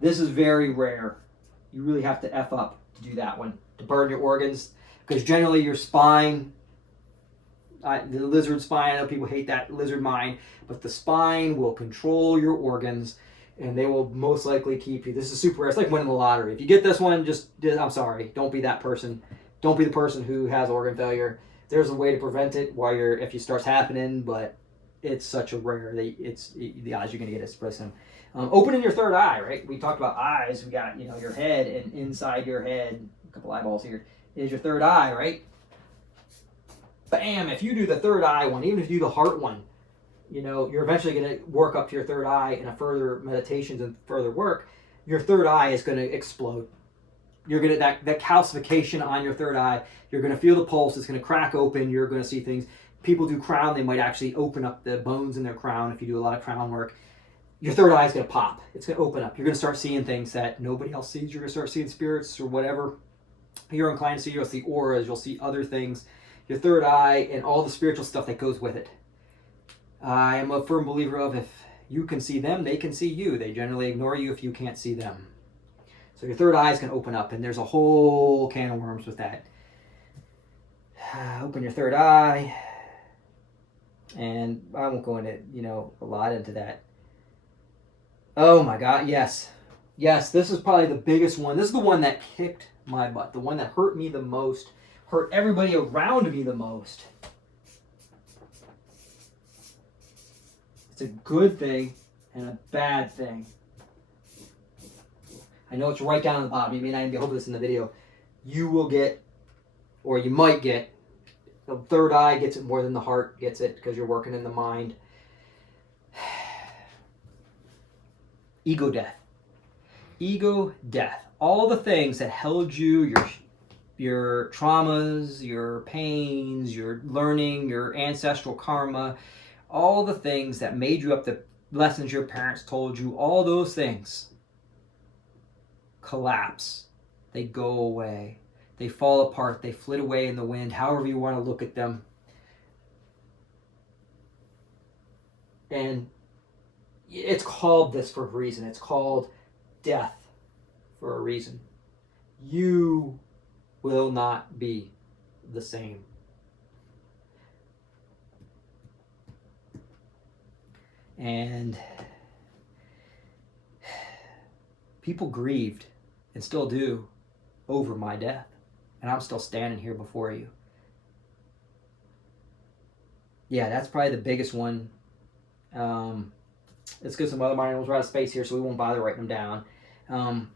This is very rare. You really have to F up to do that one, to burn your organs, because generally your spine, the lizard spine, I know people hate that lizard mind, but the spine will control your organs, and they will most likely keep you. This is super rare. It's like winning the lottery. If you get this one, I'm sorry. Don't be that person. Don't be the person who has organ failure. There's a way to prevent it if it starts happening, but it's such a rare. The odds you're going to get is pretty slim. Opening your third eye, right? We talked about eyes. We got, your head, and inside your head, a couple eyeballs here, is your third eye, right? Bam! If you do the third eye one, even if you do the heart one, you're eventually going to work up to your third eye in a further meditations and further work. Your third eye is going to explode. You're going to, that calcification on your third eye, you're going to feel the pulse. It's going to crack open. You're going to see things. People do crown. They might actually open up the bones in their crown if you do a lot of crown work. Your third eye is going to pop. It's going to open up. You're going to start seeing things that nobody else sees. You're going to start seeing spirits or whatever you're inclined to see. You'll see auras. You'll see other things. Your third eye and all the spiritual stuff that goes with it. I am a firm believer of if you can see them, they can see you. They generally ignore you if you can't see them. So your third eye is going to open up, and there's a whole can of worms with that. Open your third eye, and I won't go into, a lot into that. Oh my God, yes. Yes, this is probably the biggest one. This is the one that kicked my butt, the one that hurt me the most, hurt everybody around me the most. It's a good thing and a bad thing. I know it's right down on the bottom. You may not even be able to this in the video. You will get, or you might get, the third eye gets it more than the heart gets it because you're working in the mind. Ego death. Ego death. All the things that held you, your traumas, your pains, your learning, your ancestral karma, all the things that made you up, the lessons your parents told you, all those things collapse. They go away. They fall apart. They flit away in the wind, however you want to look at them. And it's called this for a reason. It's called death for a reason. You will not be the same. And people grieved and still do over my death. And I'm still standing here before you. Yeah, that's probably the biggest one. Let's get some other minor ones. We're out of space here, so we won't bother writing them down.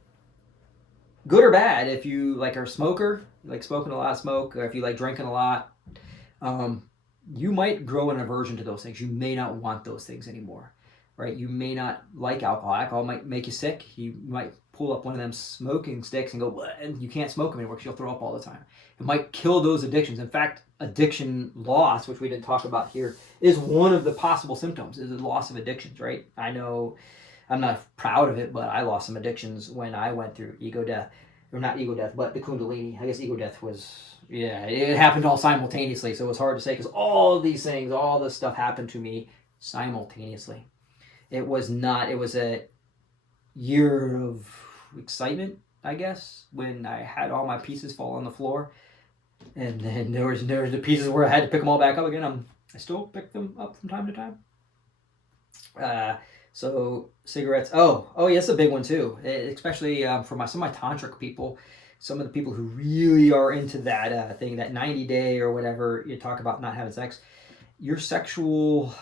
Good or bad, if you are a smoker, like smoking a lot of smoke, or if you like drinking a lot, you might grow an aversion to those things. You may not want those things anymore, right? You may not like alcohol. Alcohol might make you sick. You might pull up one of them smoking sticks and go, what? And you can't smoke them anymore because you'll throw up all the time. It might kill those addictions. In fact, addiction loss, which we didn't talk about here, is one of the possible symptoms, is the loss of addictions, right? I know I'm not proud of it, but I lost some addictions when I went through ego death. Or not ego death, but the Kundalini. I guess ego death was, it happened all simultaneously, so it was hard to say because all these things, all this stuff happened to me simultaneously. It was a year of excitement, I guess, when I had all my pieces fall on the floor. And then there was the pieces where I had to pick them all back up again. I still pick them up from time to time. So cigarettes. Oh, yes, a big one too. Especially for some of my tantric people, some of the people who really are into that thing, that 90-day or whatever. You talk about not having sex. Your sexual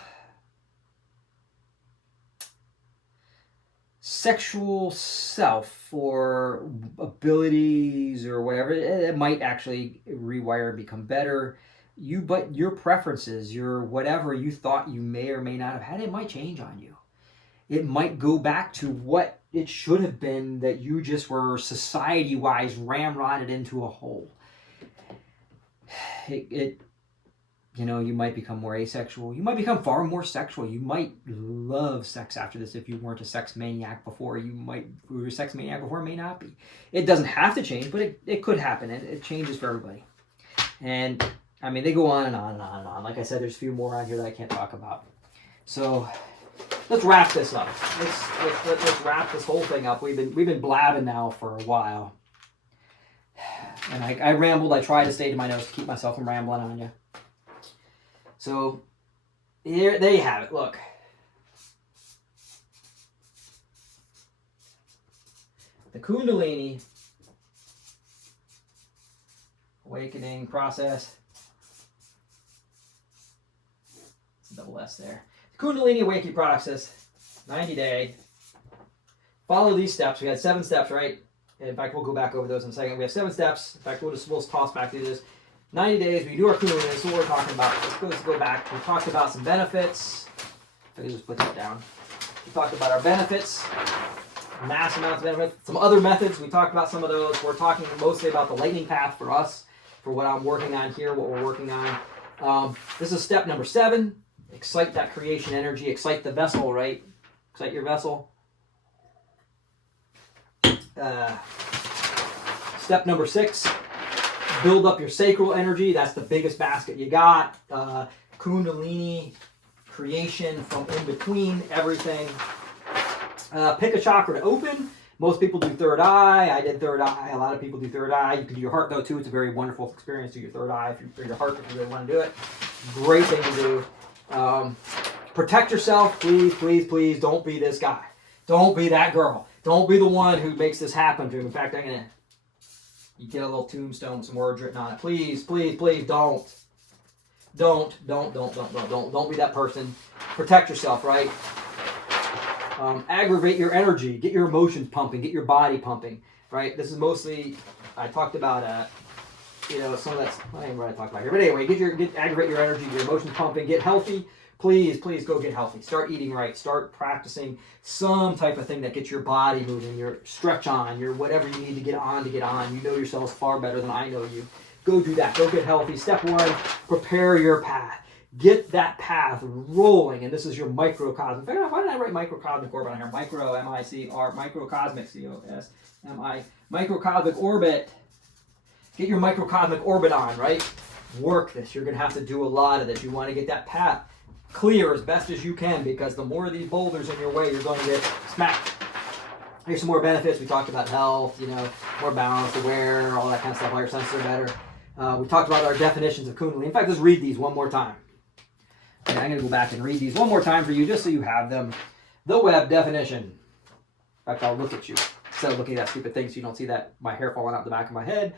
self or abilities or whatever, it might actually rewire and become better. But your preferences, your whatever you thought you may or may not have had, it might change on you. It might go back to what it should have been, that you just were society-wise ramrodded into a hole. You might become more asexual. You might become far more sexual. You might love sex after this if you weren't a sex maniac before. You were a sex maniac before, may not be. It doesn't have to change, but it could happen. It changes for everybody. And, I mean, they go on and on and on and on. Like I said, there's a few more on here that I can't talk about. So, let's wrap this up. Let's wrap this whole thing up. We've been blabbing now for a while. And I rambled. I tried to stay to my notes to keep myself from rambling on you. So, there you have it. Look. The Kundalini Awakening process. It's a double S there. The Kundalini Awakening process, 90-day. Follow these steps. We had 7 steps, right? In fact, we'll go back over those in a second. We have 7 steps. In fact, we'll toss back through this. 90 days, we do our Kundalini, this is what we're talking about. Let's go back. We talked about some benefits. If I can just put that down. We talked about our benefits, mass amounts of benefits. Some other methods, we talked about some of those. We're talking mostly about the lightning path for us, for what I'm working on here, what we're working on. This is step number 7. Excite that creation energy. Excite the vessel, right? Excite your vessel. Step number 6. Build up your sacral energy. That's the biggest basket you got. Kundalini creation from in between everything. Pick a chakra to open. Most people do third eye. I did third eye. A lot of people do third eye. You can do your heart though too. It's a very wonderful experience. Do your third eye for your heart if you really want to do it. Great thing to do. Protect yourself, please, please, please. Don't be this guy. Don't be that girl. Don't be the one who makes this happen to him. In fact, you get a little tombstone with some words written on it. Please, please, please don't. Don't be that person. Protect yourself, right? Aggravate your energy. Get your emotions pumping. Get your body pumping, right? This is mostly, I talked about, some of that's, I ain't what I talked about here. But anyway, aggravate your energy, your emotions pumping. Get healthy. Please, please go get healthy. Start eating right. Start practicing some type of thing that gets your body moving, your stretch on, your whatever you need to get on. You know yourselves far better than I know you. Go do that. Go get healthy. Step 1, prepare your path. Get that path rolling. And this is your microcosmic. Why did I write microcosmic orbit on here? Micro, M-I-C-R, microcosmic, C-O-S-M-I, microcosmic orbit. Get your microcosmic orbit on, right? Work this. You're going to have to do a lot of this. You want to get that path clear as best as you can, because the more of these boulders in your way, you're going to get smacked. Here's some more benefits. We talked about health, more balance, aware, all that kind of stuff. All your senses are better. We talked about our definitions of Kundalini. In fact, let's read these one more time. Okay, I'm going to go back and read these one more time for you, just so you have them. The web definition. In fact, I'll look at you instead of looking at that stupid thing so you don't see that my hair falling out the back of my head.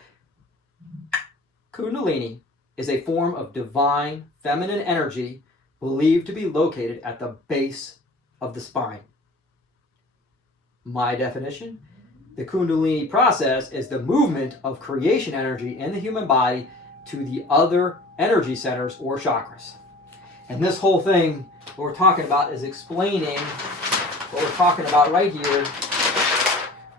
Kundalini is a form of divine feminine energy believed to be located at the base of the spine. My definition: the Kundalini process is the movement of creation energy in the human body to the other energy centers or chakras. And this whole thing, what we're talking about, is explaining what we're talking about right here,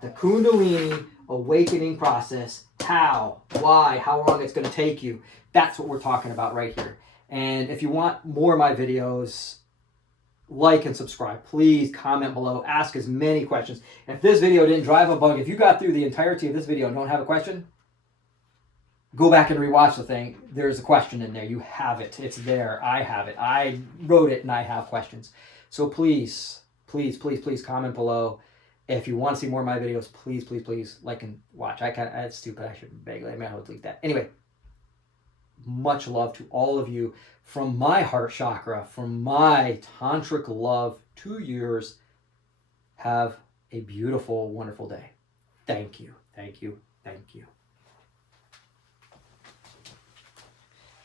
the Kundalini awakening process. How, why, how long it's going to take you. That's what we're talking about right here. And if you want more of my videos, like and subscribe. Please comment below. Ask as many questions. If this video didn't drive a bug, if you got through the entirety of this video and don't have a question, go back and rewatch the thing. There's a question in there. You have it. It's there. I have it. I wrote it and I have questions. So please, please, please, please comment below. If you want to see more of my videos, please, please, please like and watch. That's stupid. I should beg. I might have to delete that. Anyway, much love to all of you from my heart chakra, from my tantric love to yours. Have a beautiful, wonderful day. Thank you, thank you, thank you.